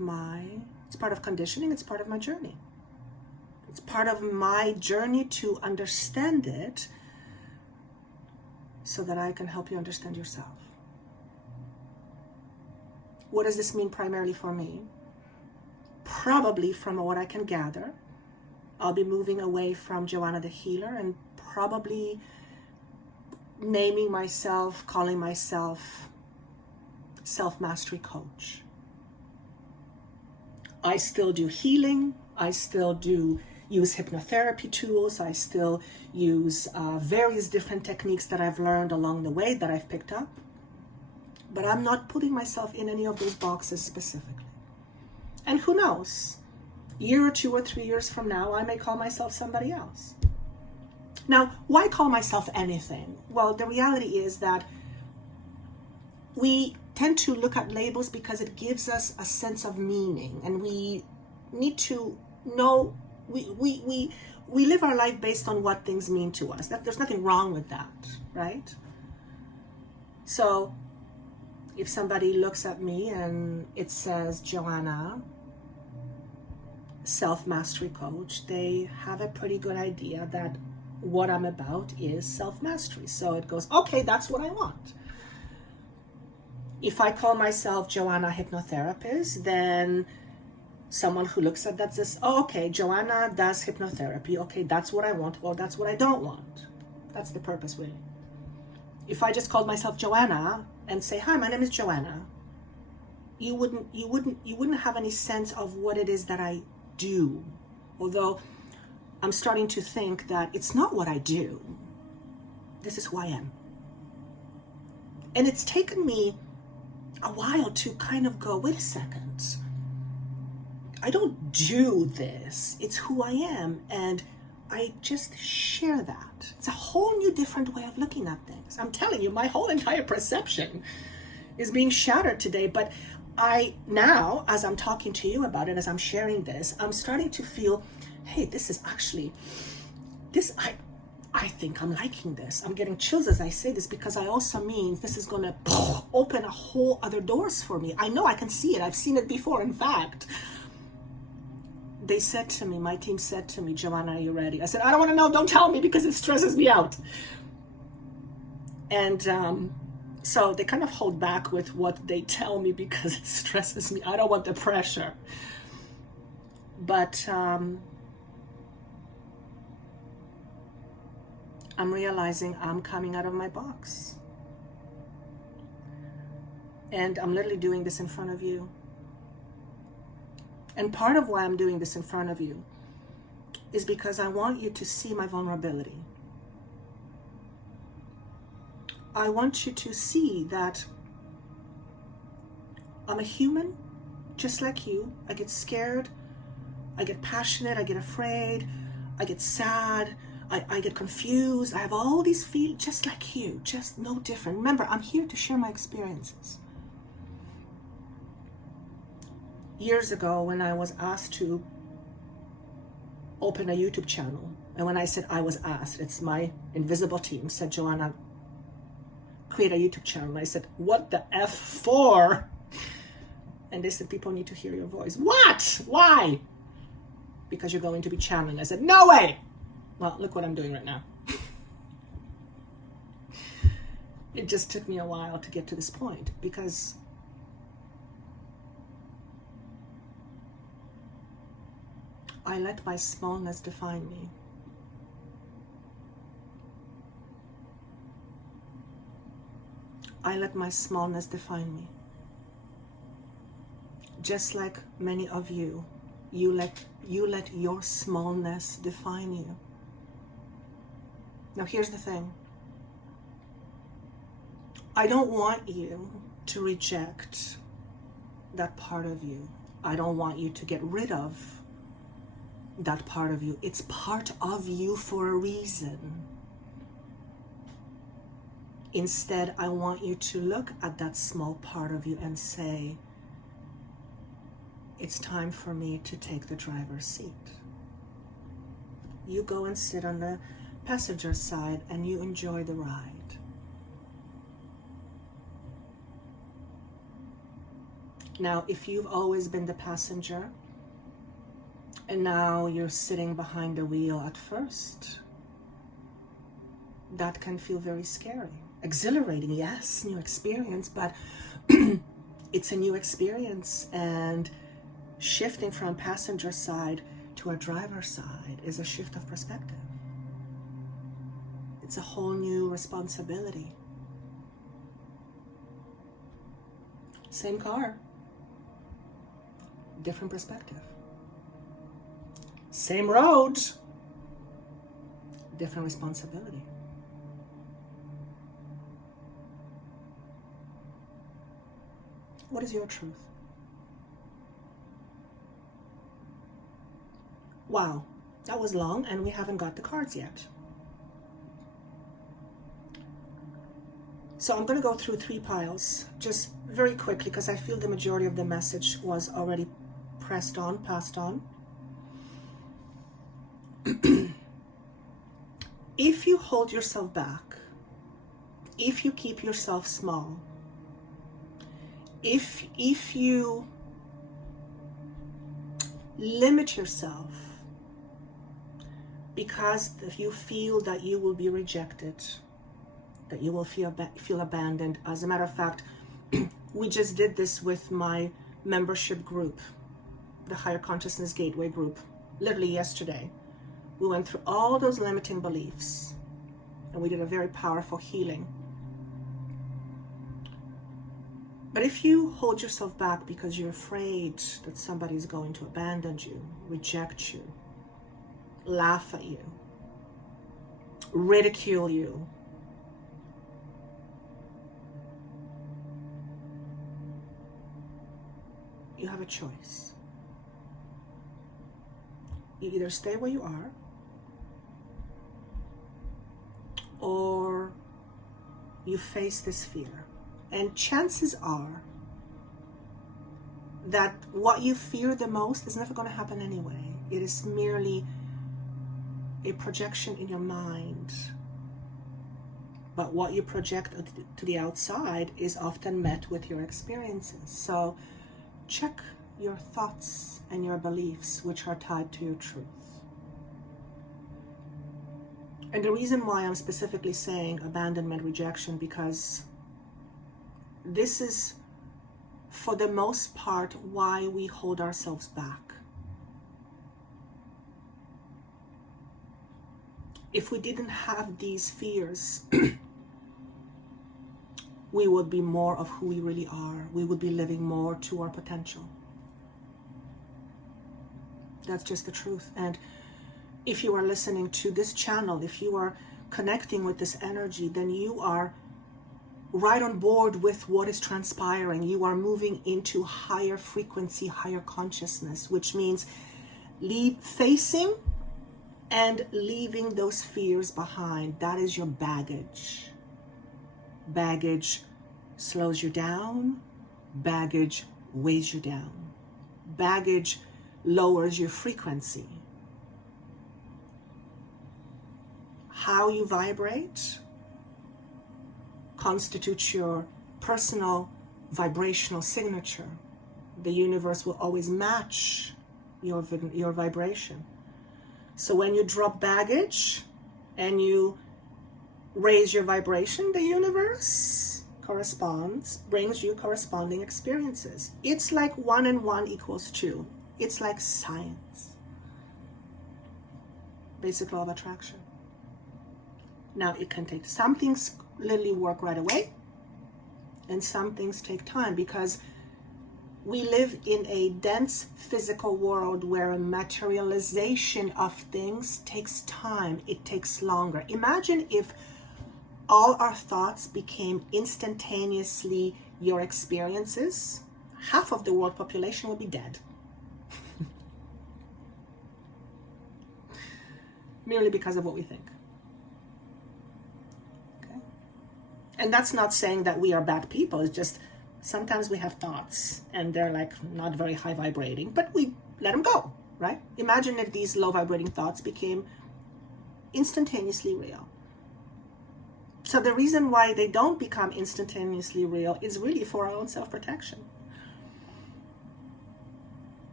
conditioning. It's part of my journey. It's part of my journey to understand it so that I can help you understand yourself. What does this mean primarily for me? Probably, from what I can gather, I'll be moving away from Joanna the Healer and probably naming myself, calling myself Self-Mastery Coach. I still do healing. I still do use hypnotherapy tools. I still use various different techniques that I've learned along the way that I've picked up. But I'm not putting myself in any of those boxes specifically. And who knows, a year or 2 or 3 years from now, I may call myself somebody else. Now, why call myself anything? Well, the reality is that we tend to look at labels because it gives us a sense of meaning, and we need to know, we live our life based on what things mean to us. There's nothing wrong with that, right? So if somebody looks at me and it says Joanna, Self-Mastery Coach, they have a pretty good idea that what I'm about is self-mastery. So it goes, okay, that's what I want. If I call myself Joanna Hypnotherapist, then someone who looks at that says, oh, okay, Joanna does hypnotherapy. Okay, that's what I want, or that's what I don't want. That's the purpose, really. If I just called myself Joanna and say, hi, my name is Joanna, you wouldn't have any sense of what it is that I do. Although I'm starting to think that it's not what I do. This is who I am. And it's taken me a while to kind of go, wait a second. I don't do this. It's who I am. And I just share that. It's a whole new different way of looking at things. I'm telling you, my whole entire perception is being shattered today. But I now, as I'm talking to you about it, as I'm sharing this, I'm starting to feel, hey, this is actually, I think I'm liking this. I'm getting chills as I say this, because I also means this is going to open a whole other doors for me. I know, I can see it. I've seen it before. In fact, they said to me, my team said to me, Joanna, are you ready? I said, I don't want to know. Don't tell me, because it stresses me out. And so they kind of hold back with what they tell me because it stresses me. I don't want the pressure. But I'm realizing I'm coming out of my box. And I'm literally doing this in front of you. And part of why I'm doing this in front of you is because I want you to see my vulnerability. I want you to see that I'm a human, just like you. I get scared, I get passionate, I get afraid, I get sad, I get confused. I have all these feelings just like you, just no different. Remember, I'm here to share my experiences. Years ago, when I was asked to open a YouTube channel. And when I said I was asked, it's my invisible team said, Joanna, create a YouTube channel. And I said, what the F for? And they said, people need to hear your voice. What? Why? Because you're going to be channeling. I said, no way. Well, look what I'm doing right now. It just took me a while to get to this point because I let my smallness define me. I let my smallness define me. Just like many of you, you let your smallness define you. Now here's the thing. I don't want you to reject that part of you. I don't want you to get rid of that part of you. It's part of you for a reason. Instead, I want you to look at that small part of you and say, it's time for me to take the driver's seat. You go and sit on the passenger side and you enjoy the ride. Now, if you've always been the passenger and now you're sitting behind the wheel at first, that can feel very scary. Exhilarating, yes, new experience, but it's a new experience, and shifting from passenger side to a driver's side is a shift of perspective. It's a whole new responsibility. Same car, different perspective. Same road, different responsibility. What is your truth? Wow, that was long and we haven't got the cards yet. So I'm going to go through 3 piles just very quickly because I feel the majority of the message was already passed on. If you hold yourself back, if you keep yourself small, if you limit yourself because you feel that you will be rejected, that you will feel abandoned. As a matter of fact, we just did this with my membership group, the Higher Consciousness Gateway group, literally yesterday. We went through all those limiting beliefs and we did a very powerful healing. But if you hold yourself back because you're afraid that somebody's going to abandon you, reject you, laugh at you, ridicule you, you have a choice. You either stay where you are or you face this fear. And chances are that what you fear the most is never going to happen anyway. It is merely a projection in your mind. But what you project to the outside is often met with your experiences. So check your thoughts and your beliefs, which are tied to your truth. And the reason why I'm specifically saying abandonment, rejection, because this is, for the most part, why we hold ourselves back. If we didn't have these fears, we would be more of who we really are. We would be living more to our potential. That's just the truth. And if you are listening to this channel, if you are connecting with this energy, then you are right on board with what is transpiring. You are moving into higher frequency, higher consciousness, which means facing and leaving those fears behind. That is your baggage. Baggage slows you down. Baggage weighs you down. Baggage lowers your frequency. how you vibrate constitutes your personal vibrational signature. The universe will always match your vibration. So when you drop baggage and you raise your vibration, the universe brings you corresponding experiences. It's like 1 and 1 equals 2. It's like science. Basic law of attraction. Now it can take, some things literally work right away, and some things take time, because we live in a dense physical world where a materialization of things takes time. It takes longer. Imagine if all our thoughts became instantaneously your experiences. Half of the world population would be dead. Merely because of what we think. Okay? And that's not saying that we are bad people. It's just sometimes we have thoughts and they're like not very high vibrating, but we let them go, right? Imagine if these low vibrating thoughts became instantaneously real. So the reason why they don't become instantaneously real is really for our own self-protection.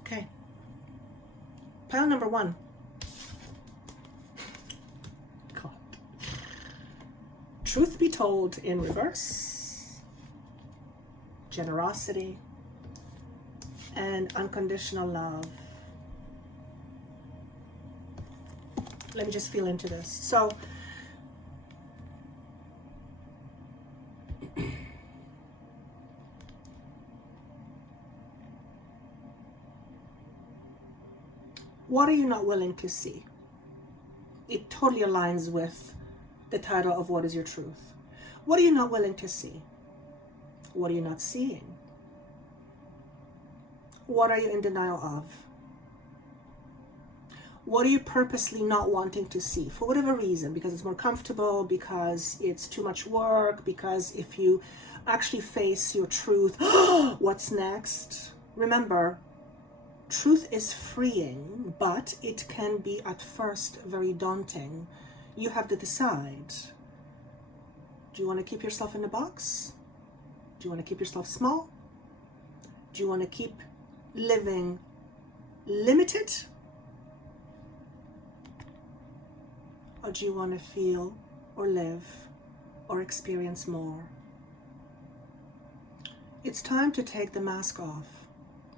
Okay. Pile number 1. God. Truth be told in reverse. Generosity and unconditional love. Let me just feel into this. So, what are you not willing to see? It totally aligns with the title of What is Your Truth? What are you not willing to see? What are you not seeing? What are you in denial of? What are you purposely not wanting to see? For whatever reason, because it's more comfortable, because it's too much work, because if you actually face your truth, what's next? Remember, truth is freeing, but it can be at first very daunting. You have to decide. Do you want to keep yourself in a box? Do you want to keep yourself small? Do you want to keep living limited? Or do you want to feel or live or experience more? It's time to take the mask off.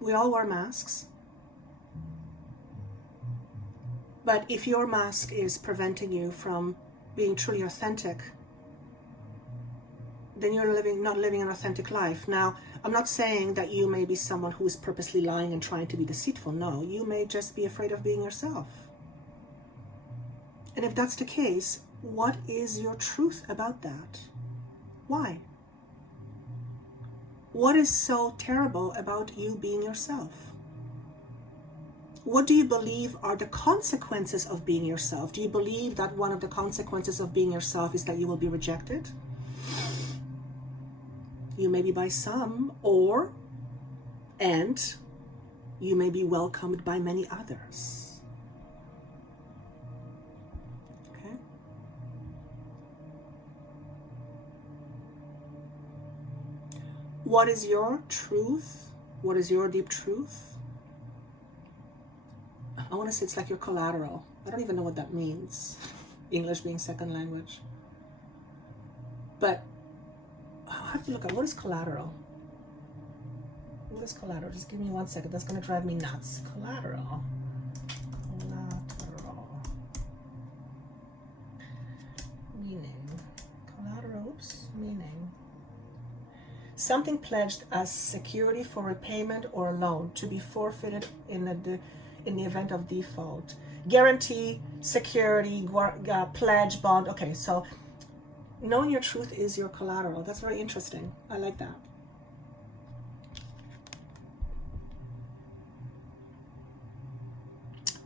We all wear masks. But if your mask is preventing you from being truly authentic, then you're not living an authentic life. Now, I'm not saying that you may be someone who is purposely lying and trying to be deceitful. No, you may just be afraid of being yourself. And if that's the case, what is your truth about that? Why? What is so terrible about you being yourself? What do you believe are the consequences of being yourself? Do you believe that one of the consequences of being yourself is that you will be rejected? You may be by some, and you may be welcomed by many others. Okay? What is your truth? What is your deep truth? I want to say it's like your collateral. I don't even know what that means. English being second language. But I have to look at what is collateral. What is collateral? Just give me 1 second. That's going to drive me nuts. Collateral. Meaning. Collateral. Oops. Meaning. Something pledged as security for repayment or loan to be forfeited in the event of default. Guarantee, security, pledge, bond. Okay, so knowing your truth is your collateral. That's very interesting. I like that.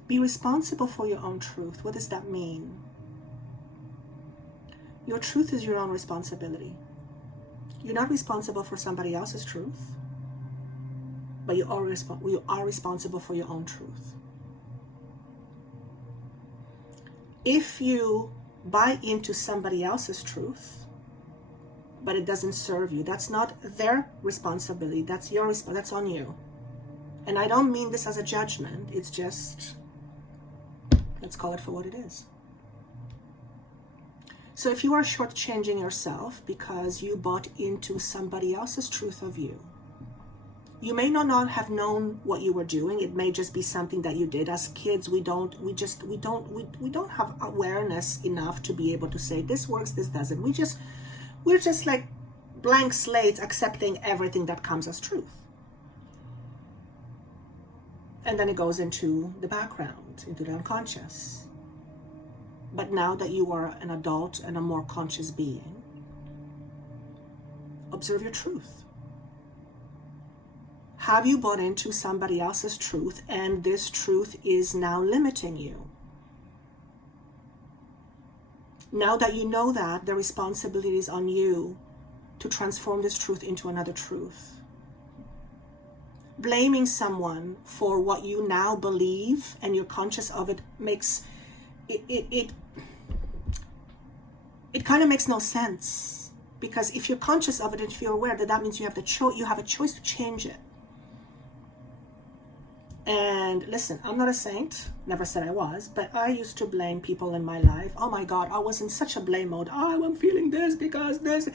Be responsible for your own truth. What does that mean? Your truth is your own responsibility. You're not responsible for somebody else's truth, but you are responsible for your own truth. If you buy into somebody else's truth, but it doesn't serve you, that's not their responsibility. That's your that's on you. And I don't mean this as a judgment. It's just, let's call it for what it is. So if you are shortchanging yourself because you bought into somebody else's truth of you, you may not have known what you were doing. It may just be something that you did. As kids, we don't have awareness enough to be able to say this works, this doesn't. We're just like blank slates, accepting everything that comes as truth. And then it goes into the background, into the unconscious. But now that you are an adult and a more conscious being, observe your truth. Have you bought into somebody else's truth and this truth is now limiting you? Now that you know that, the responsibility is on you to transform this truth into another truth. Blaming someone for what you now believe and you're conscious of it makes it kind of makes no sense, because if you're conscious of it and if you're aware, that means you have a choice to change it. And listen, I'm not a saint, never said I was, but I used to blame people in my life. Oh my God, I was in such a blame mode. Oh, I'm feeling this because this.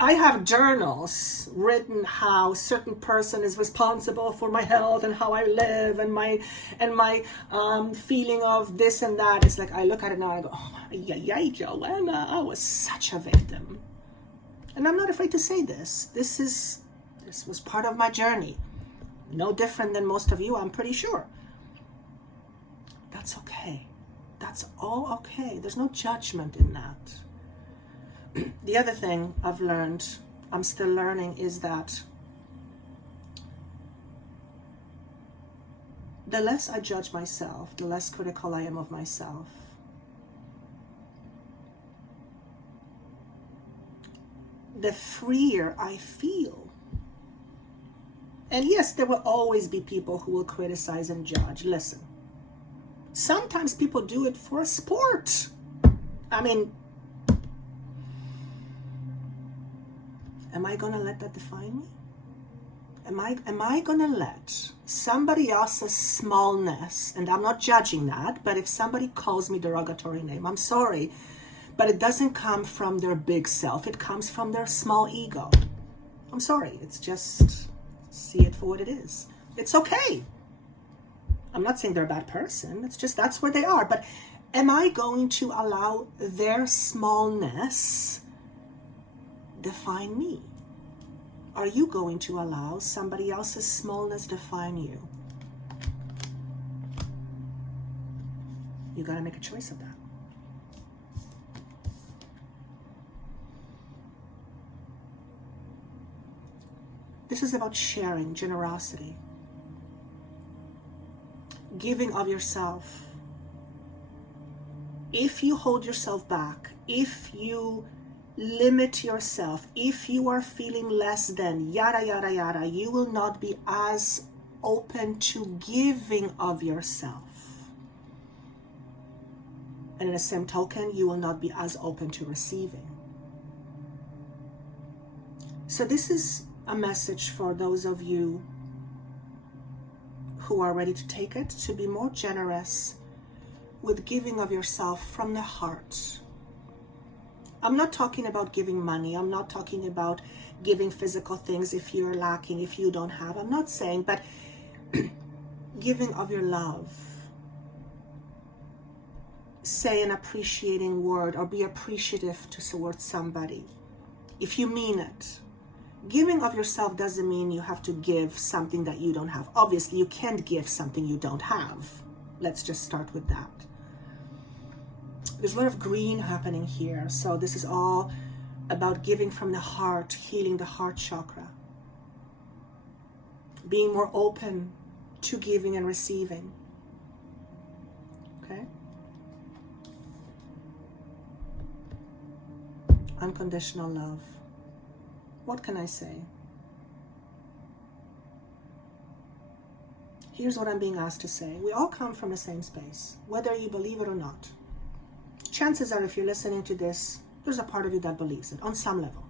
I have journals written how certain person is responsible for my health and how I live and my feeling of this and that. It's like I look at it now and I go, oh yeah, Joanna, I was such a victim. And I'm not afraid to say this. This was part of my journey. No different than most of you, I'm pretty sure. That's okay. That's all okay. There's no judgment in that. The other thing I've learned, I'm still learning, is that the less I judge myself, the less critical I am of myself. The freer I feel. And yes, there will always be people who will criticize and judge. Listen, sometimes people do it for a sport. I mean, am I going to let that define me? Am I going to let somebody else's smallness, and I'm not judging that, but if somebody calls me derogatory name, I'm sorry, but it doesn't come from their big self. It comes from their small ego. I'm sorry. It's just, see it for what it is. It's okay. I'm not saying they're a bad person. It's just that's where they are. But am I going to allow their smallness define me? Are you going to allow somebody else's smallness define you? You got to make a choice of that. This is about sharing, generosity, giving of yourself. If you hold yourself back, if you limit yourself, if you are feeling less than, yada, yada, yada, you will not be as open to giving of yourself. And in the same token, you will not be as open to receiving. So this is a message for those of you who are ready to take it, to be more generous with giving of yourself from the heart. I'm not talking about giving money. I'm not talking about giving physical things if you're lacking, if you don't have. I'm not saying, but giving of your love. Say an appreciating word or be appreciative towards somebody if you mean it. Giving of yourself doesn't mean you have to give something that you don't have. Obviously, you can't give something you don't have. Let's just start with that. There's a lot of green happening here. So this is all about giving from the heart, healing the heart chakra. Being more open to giving and receiving. Okay? Unconditional love. What can I say? Here's what I'm being asked to say. We all come from the same space, whether you believe it or not. chances are if you're listening to this, there's a part of you that believes it on some level.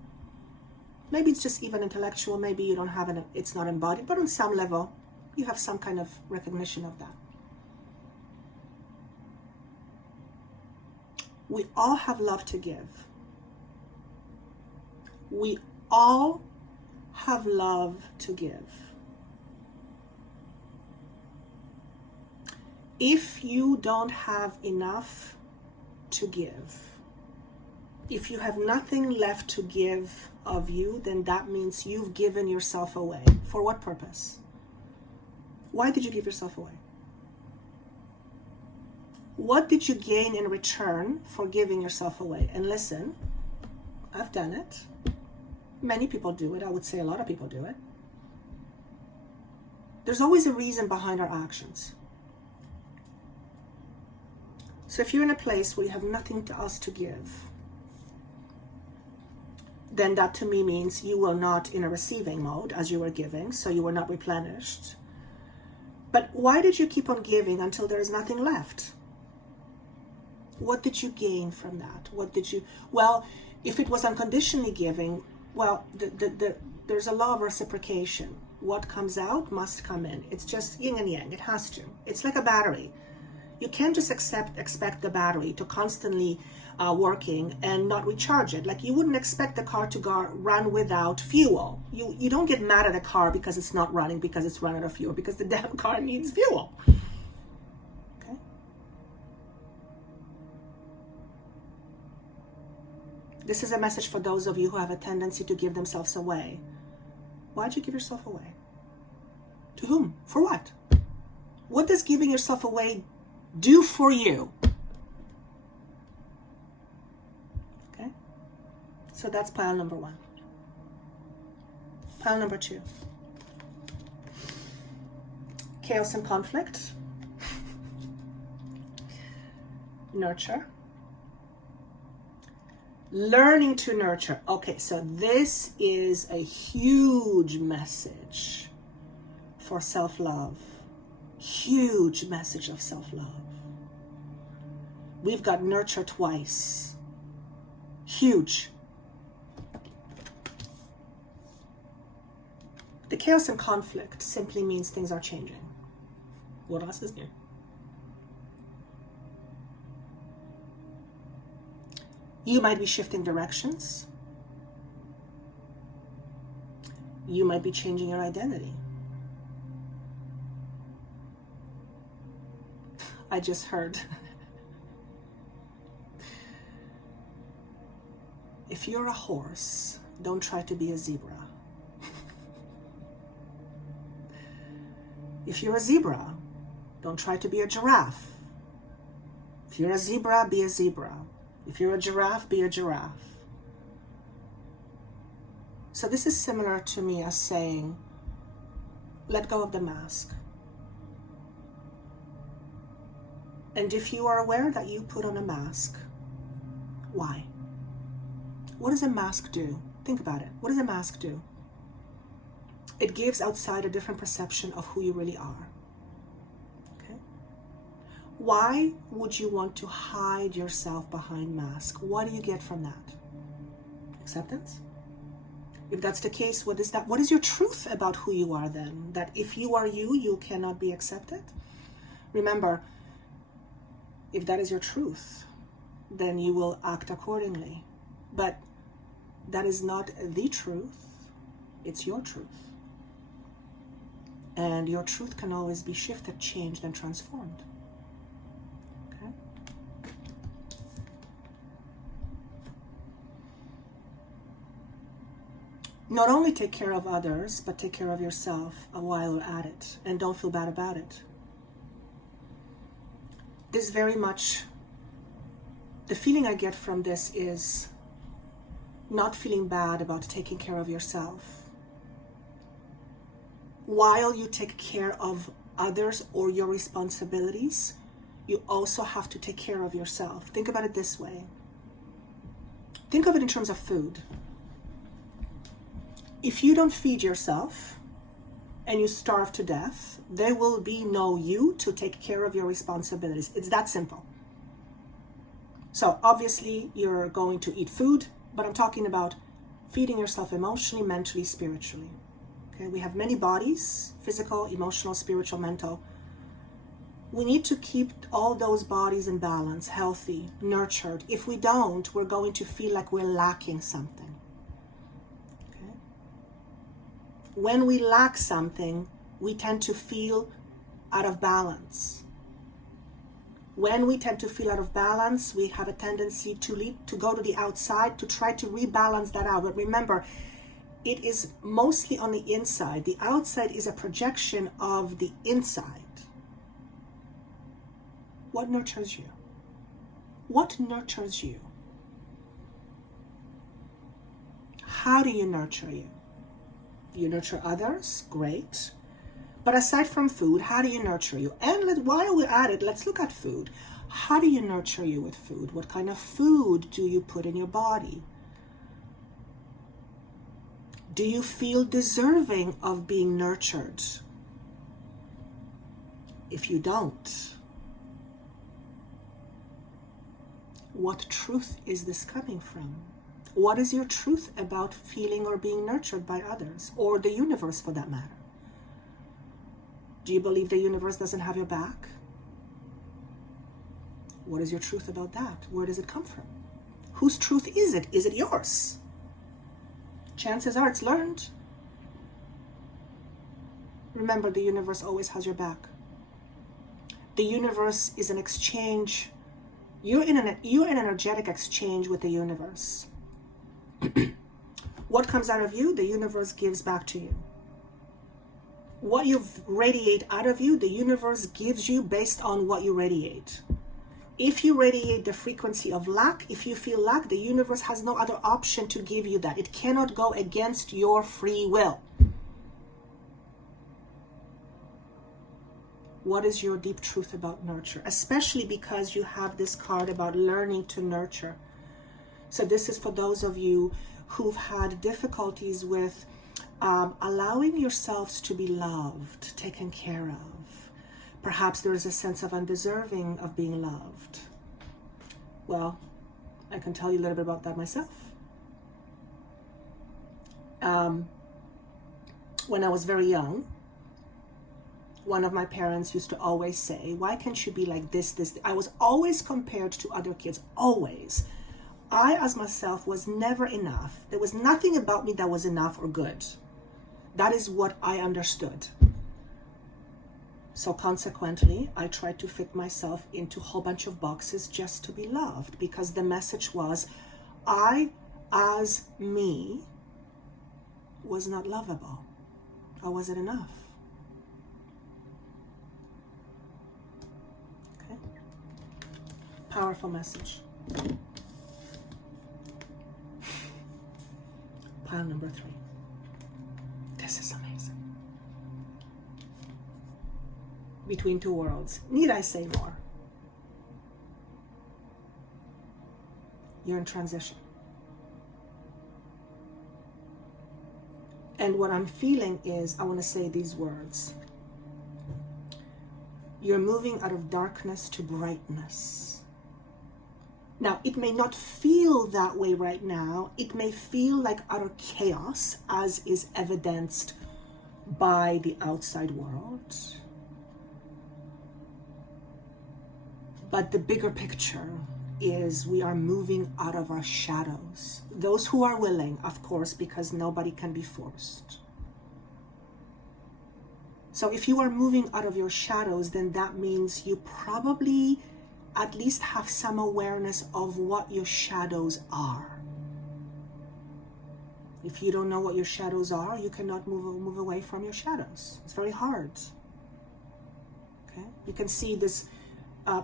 Maybe it's just even intellectual, maybe you don't have it, it's not embodied, but on some level, you have some kind of recognition of that. We all have love to give. We all have love to give. If you don't have enough to give, if you have nothing left to give of you, then that means you've given yourself away. For what purpose? Why did you give yourself away? What did you gain in return for giving yourself away? And listen, I've done it. Many people do it. I would say a lot of people do it. There's always a reason behind our actions. So if you're in a place where you have nothing else to give, then that to me means you were not in a receiving mode as you were giving, so you were not replenished. But why did you keep on giving until there is nothing left? What did you gain from that? What did you, well, if it was unconditionally giving, well, there's a law of reciprocation. What comes out must come in. It's just yin and yang. It has to. It's like a battery. You can't just expect the battery to constantly working and not recharge it. Like you wouldn't expect the car to run without fuel. You don't get mad at a car because it's not running, because it's run out of fuel, because the damn car needs fuel. Okay? This is a message for those of you who have a tendency to give themselves away. Why'd you give yourself away? To whom? For what? What does giving yourself away do for you? Okay? So that's pile number 1. Pile number 2. Chaos and conflict. Nurture. Learning to nurture. Okay, so this is a huge message for self-love. Huge message of self-love. We've got nurture twice. Huge. The chaos and conflict simply means things are changing. What else is new? You might be shifting directions. You might be changing your identity. I just heard. If you're a horse, don't try to be a zebra. If you're a zebra, don't try to be a giraffe. If you're a zebra, be a zebra. If you're a giraffe, be a giraffe. So this is similar to me as saying, let go of the mask. And if you are aware that you put on a mask, why? What does a mask do? Think about it. What does a mask do? It gives outside a different perception of who you really are. Okay? Why would you want to hide yourself behind mask? What do you get from that? Acceptance? If that's the case, what is that? What is your truth about who you are then? That if you are you, you cannot be accepted? Remember, if that is your truth, then you will act accordingly. But that is not the truth. It's your truth. And your truth can always be shifted, changed, and transformed. Okay? Not only take care of others, but take care of yourself while you're at it. And don't feel bad about it. This very much, the feeling I get from this is not feeling bad about taking care of yourself. While you take care of others or your responsibilities, you also have to take care of yourself. Think about it this way. Think of it in terms of food. If you don't feed yourself and you starve to death, there will be no you to take care of your responsibilities. It's that simple. So obviously you're going to eat food, but I'm talking about feeding yourself emotionally, mentally, spiritually. Okay, we have many bodies: physical, emotional, spiritual, mental. We need to keep all those bodies in balance, healthy, nurtured. If we don't, we're going to feel like we're lacking something. Okay? When we lack something, we tend to feel out of balance. When we tend to feel out of balance, we have a tendency to go to the outside to try to rebalance that out. But remember, it is mostly on the inside. The outside is a projection of the inside. What nurtures you? What nurtures you? How do you nurture you? You nurture others? Great. But aside from food, how do you nurture you? And while we're at it, let's look at food. How do you nurture you with food? What kind of food do you put in your body? Do you feel deserving of being nurtured? If you don't, what truth is this coming from? What is your truth about feeling or being nurtured by others, or the universe for that matter? Do you believe the universe doesn't have your back? What is your truth about that? Where does it come from? Whose truth is it? Is it yours? Chances are it's learned. Remember, the universe always has your back. The universe is an exchange. You're in an energetic exchange with the universe. What comes out of you, the universe gives back to you. What you radiate out of you, the universe gives you based on what you radiate. If you radiate the frequency of lack, if you feel lack, the universe has no other option to give you that. It cannot go against your free will. What is your deep truth about nurture? Especially because you have this card about learning to nurture. So this is for those of you who've had difficulties with allowing yourselves to be loved, taken care of. Perhaps there is a sense of undeserving of being loved. Well, I can tell you a little bit about that myself. When I was very young, one of my parents used to always say, why can't you be like this? I was always compared to other kids, always. I, as myself, was never enough. There was nothing about me that was enough or good. That is what I understood. So consequently, I tried to fit myself into a whole bunch of boxes just to be loved, because the message was, I, as me, was not lovable. I wasn't enough. Okay? Powerful message. Pile number 3. This is amazing. Between two worlds. Need I say more? You're in transition. And what I'm feeling is, I want to say these words. You're moving out of darkness to brightness. Now, it may not feel that way right now. It may feel like utter chaos, as is evidenced by the outside world. But the bigger picture is we are moving out of our shadows. Those who are willing, of course, because nobody can be forced. So if you are moving out of your shadows, then that means you probably at least have some awareness of what your shadows are. If you don't know what your shadows are, you cannot move away from your shadows. It's very hard. Okay, you can see this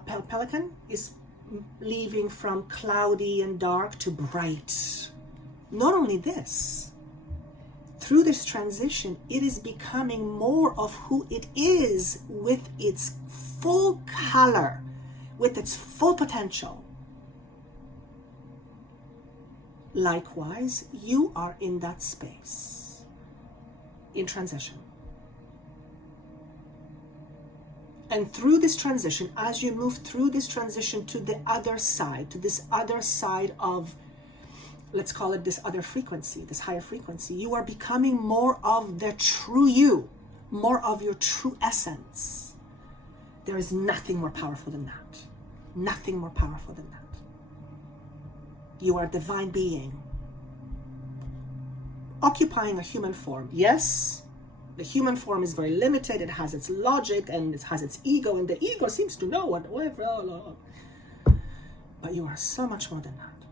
pelican is leaving from cloudy and dark to bright. Not only this, through this transition, it is becoming more of who it is with its full color, with its full potential. Likewise, you are in that space, in transition. And through this transition, as you move through this transition to the other side, to this other side of, let's call it this other frequency, this higher frequency, you are becoming more of the true you, more of your true essence. There is nothing more powerful than that. Nothing more powerful than that. You are a divine being, occupying a human form. Yes, the human form is very limited. It has its logic and it has its ego, and the ego seems to know whatever. But you are so much more than that.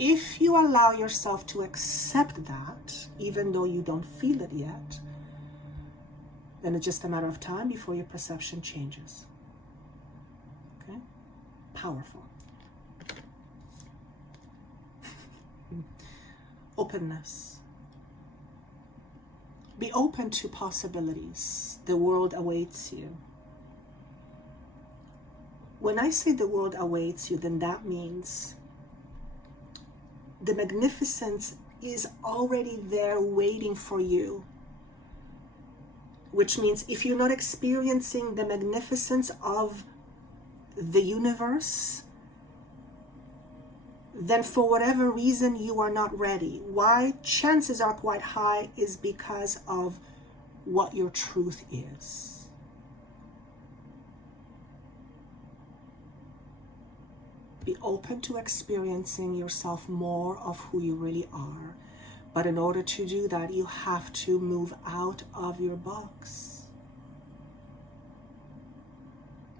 If you allow yourself to accept that, even though you don't feel it yet, then it's just a matter of time before your perception changes. Okay? Powerful. Openness. Be open to possibilities. The world awaits you. When I say the world awaits you, then that means the magnificence is already there waiting for you. Which means if you're not experiencing the magnificence of the universe, then for whatever reason you are not ready. Why? Chances are quite high is because of what your truth is. Be open to experiencing yourself more of who you really are. But in order to do that, you have to move out of your box.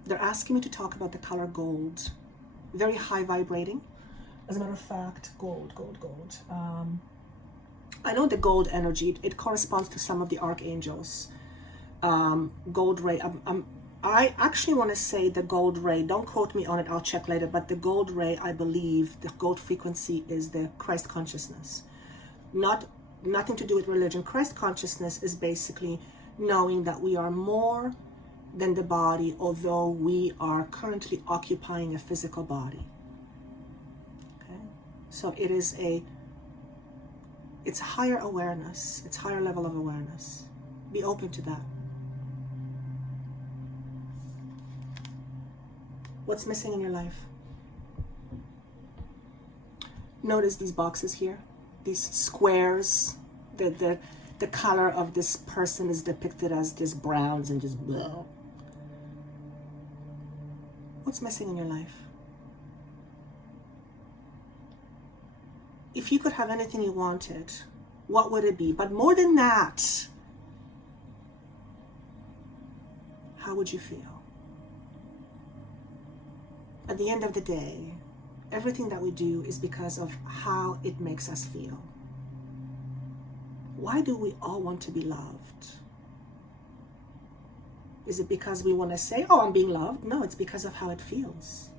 They're asking me to talk about the color gold. Very high vibrating. As a matter of fact, gold. I know the gold energy, it corresponds to some of the archangels. Gold ray, I actually want to say the gold ray, don't quote me on it, I'll check later, but the gold ray, I believe, the gold frequency is the Christ consciousness. Nothing to do with religion. Christ consciousness is basically knowing that we are more than the body, although we are currently occupying a physical body. So it's higher awareness. It's higher level of awareness. Be open to that. What's missing in your life? Notice these boxes here, these squares. The color of this person is depicted as just browns and just blah. What's missing in your life? If you could have anything you wanted, what would it be? But more than that, how would you feel? At the end of the day, everything that we do is because of how it makes us feel. Why do we all want to be loved? Is it because we want to say, oh, I'm being loved? No, it's because of how it feels.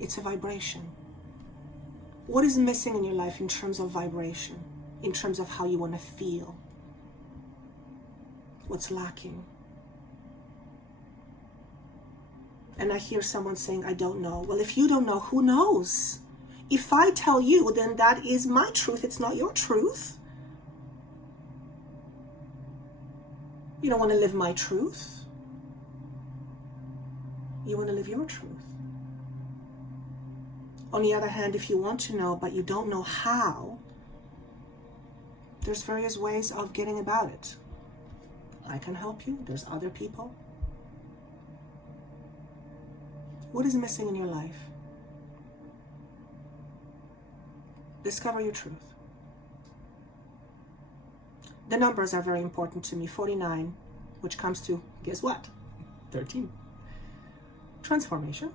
It's a vibration. What is missing in your life in terms of vibration, in terms of how you want to feel? What's lacking? And I hear someone saying, I don't know. Well, if you don't know, who knows? If I tell you, then that is my truth. It's not your truth. You don't want to live my truth. You want to live your truth. On the other hand, if you want to know, but you don't know how, there's various ways of getting about it. I can help you. There's other people. What is missing in your life? Discover your truth. The numbers are very important to me. 49, which comes to, guess what? 13. Transformation,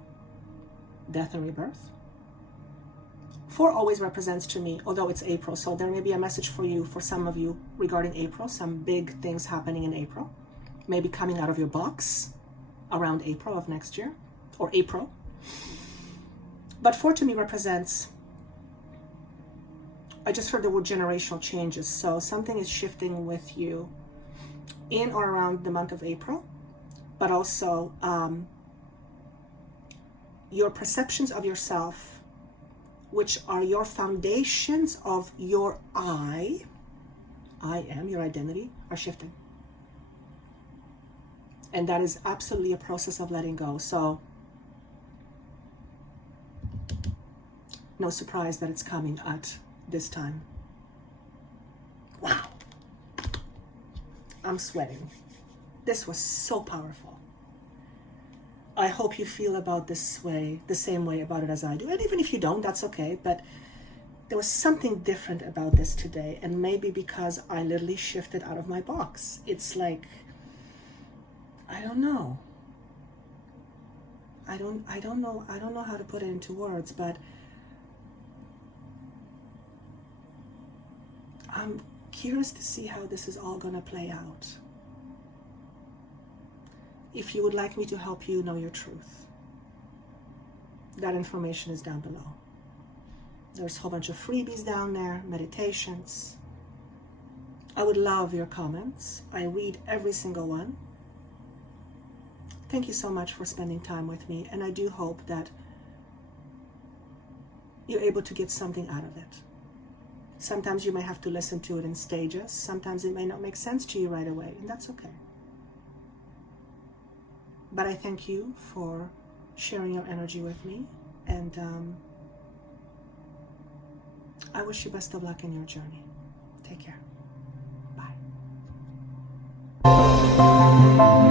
death and rebirth. 4 always represents to me, although it's April, so there may be a message for you, for some of you, regarding April, some big things happening in April, maybe coming out of your box around April of next year, or April. But 4 to me represents, I just heard the word generational changes, so something is shifting with you in or around the month of April, but also your perceptions of yourself, which are your foundations of your I am, your identity, are shifting. And that is absolutely a process of letting go. So no surprise that it's coming at this time. Wow. I'm sweating. This was so powerful. I hope you feel about this way, the same way about it as I do. And even if you don't, that's okay. But there was something different about this today. And maybe because I literally shifted out of my box. It's like, I don't know. I don't know how to put it into words, but I'm curious to see how this is all going to play out. If you would like me to help you know your truth, that information is down below. There's a whole bunch of freebies down there, meditations. I would love your comments. I read every single one. Thank you so much for spending time with me, and I do hope that you're able to get something out of it. Sometimes you may have to listen to it in stages. Sometimes it may not make sense to you right away, and that's okay. But I thank you for sharing your energy with me, and I wish you best of luck in your journey. Take care. Bye.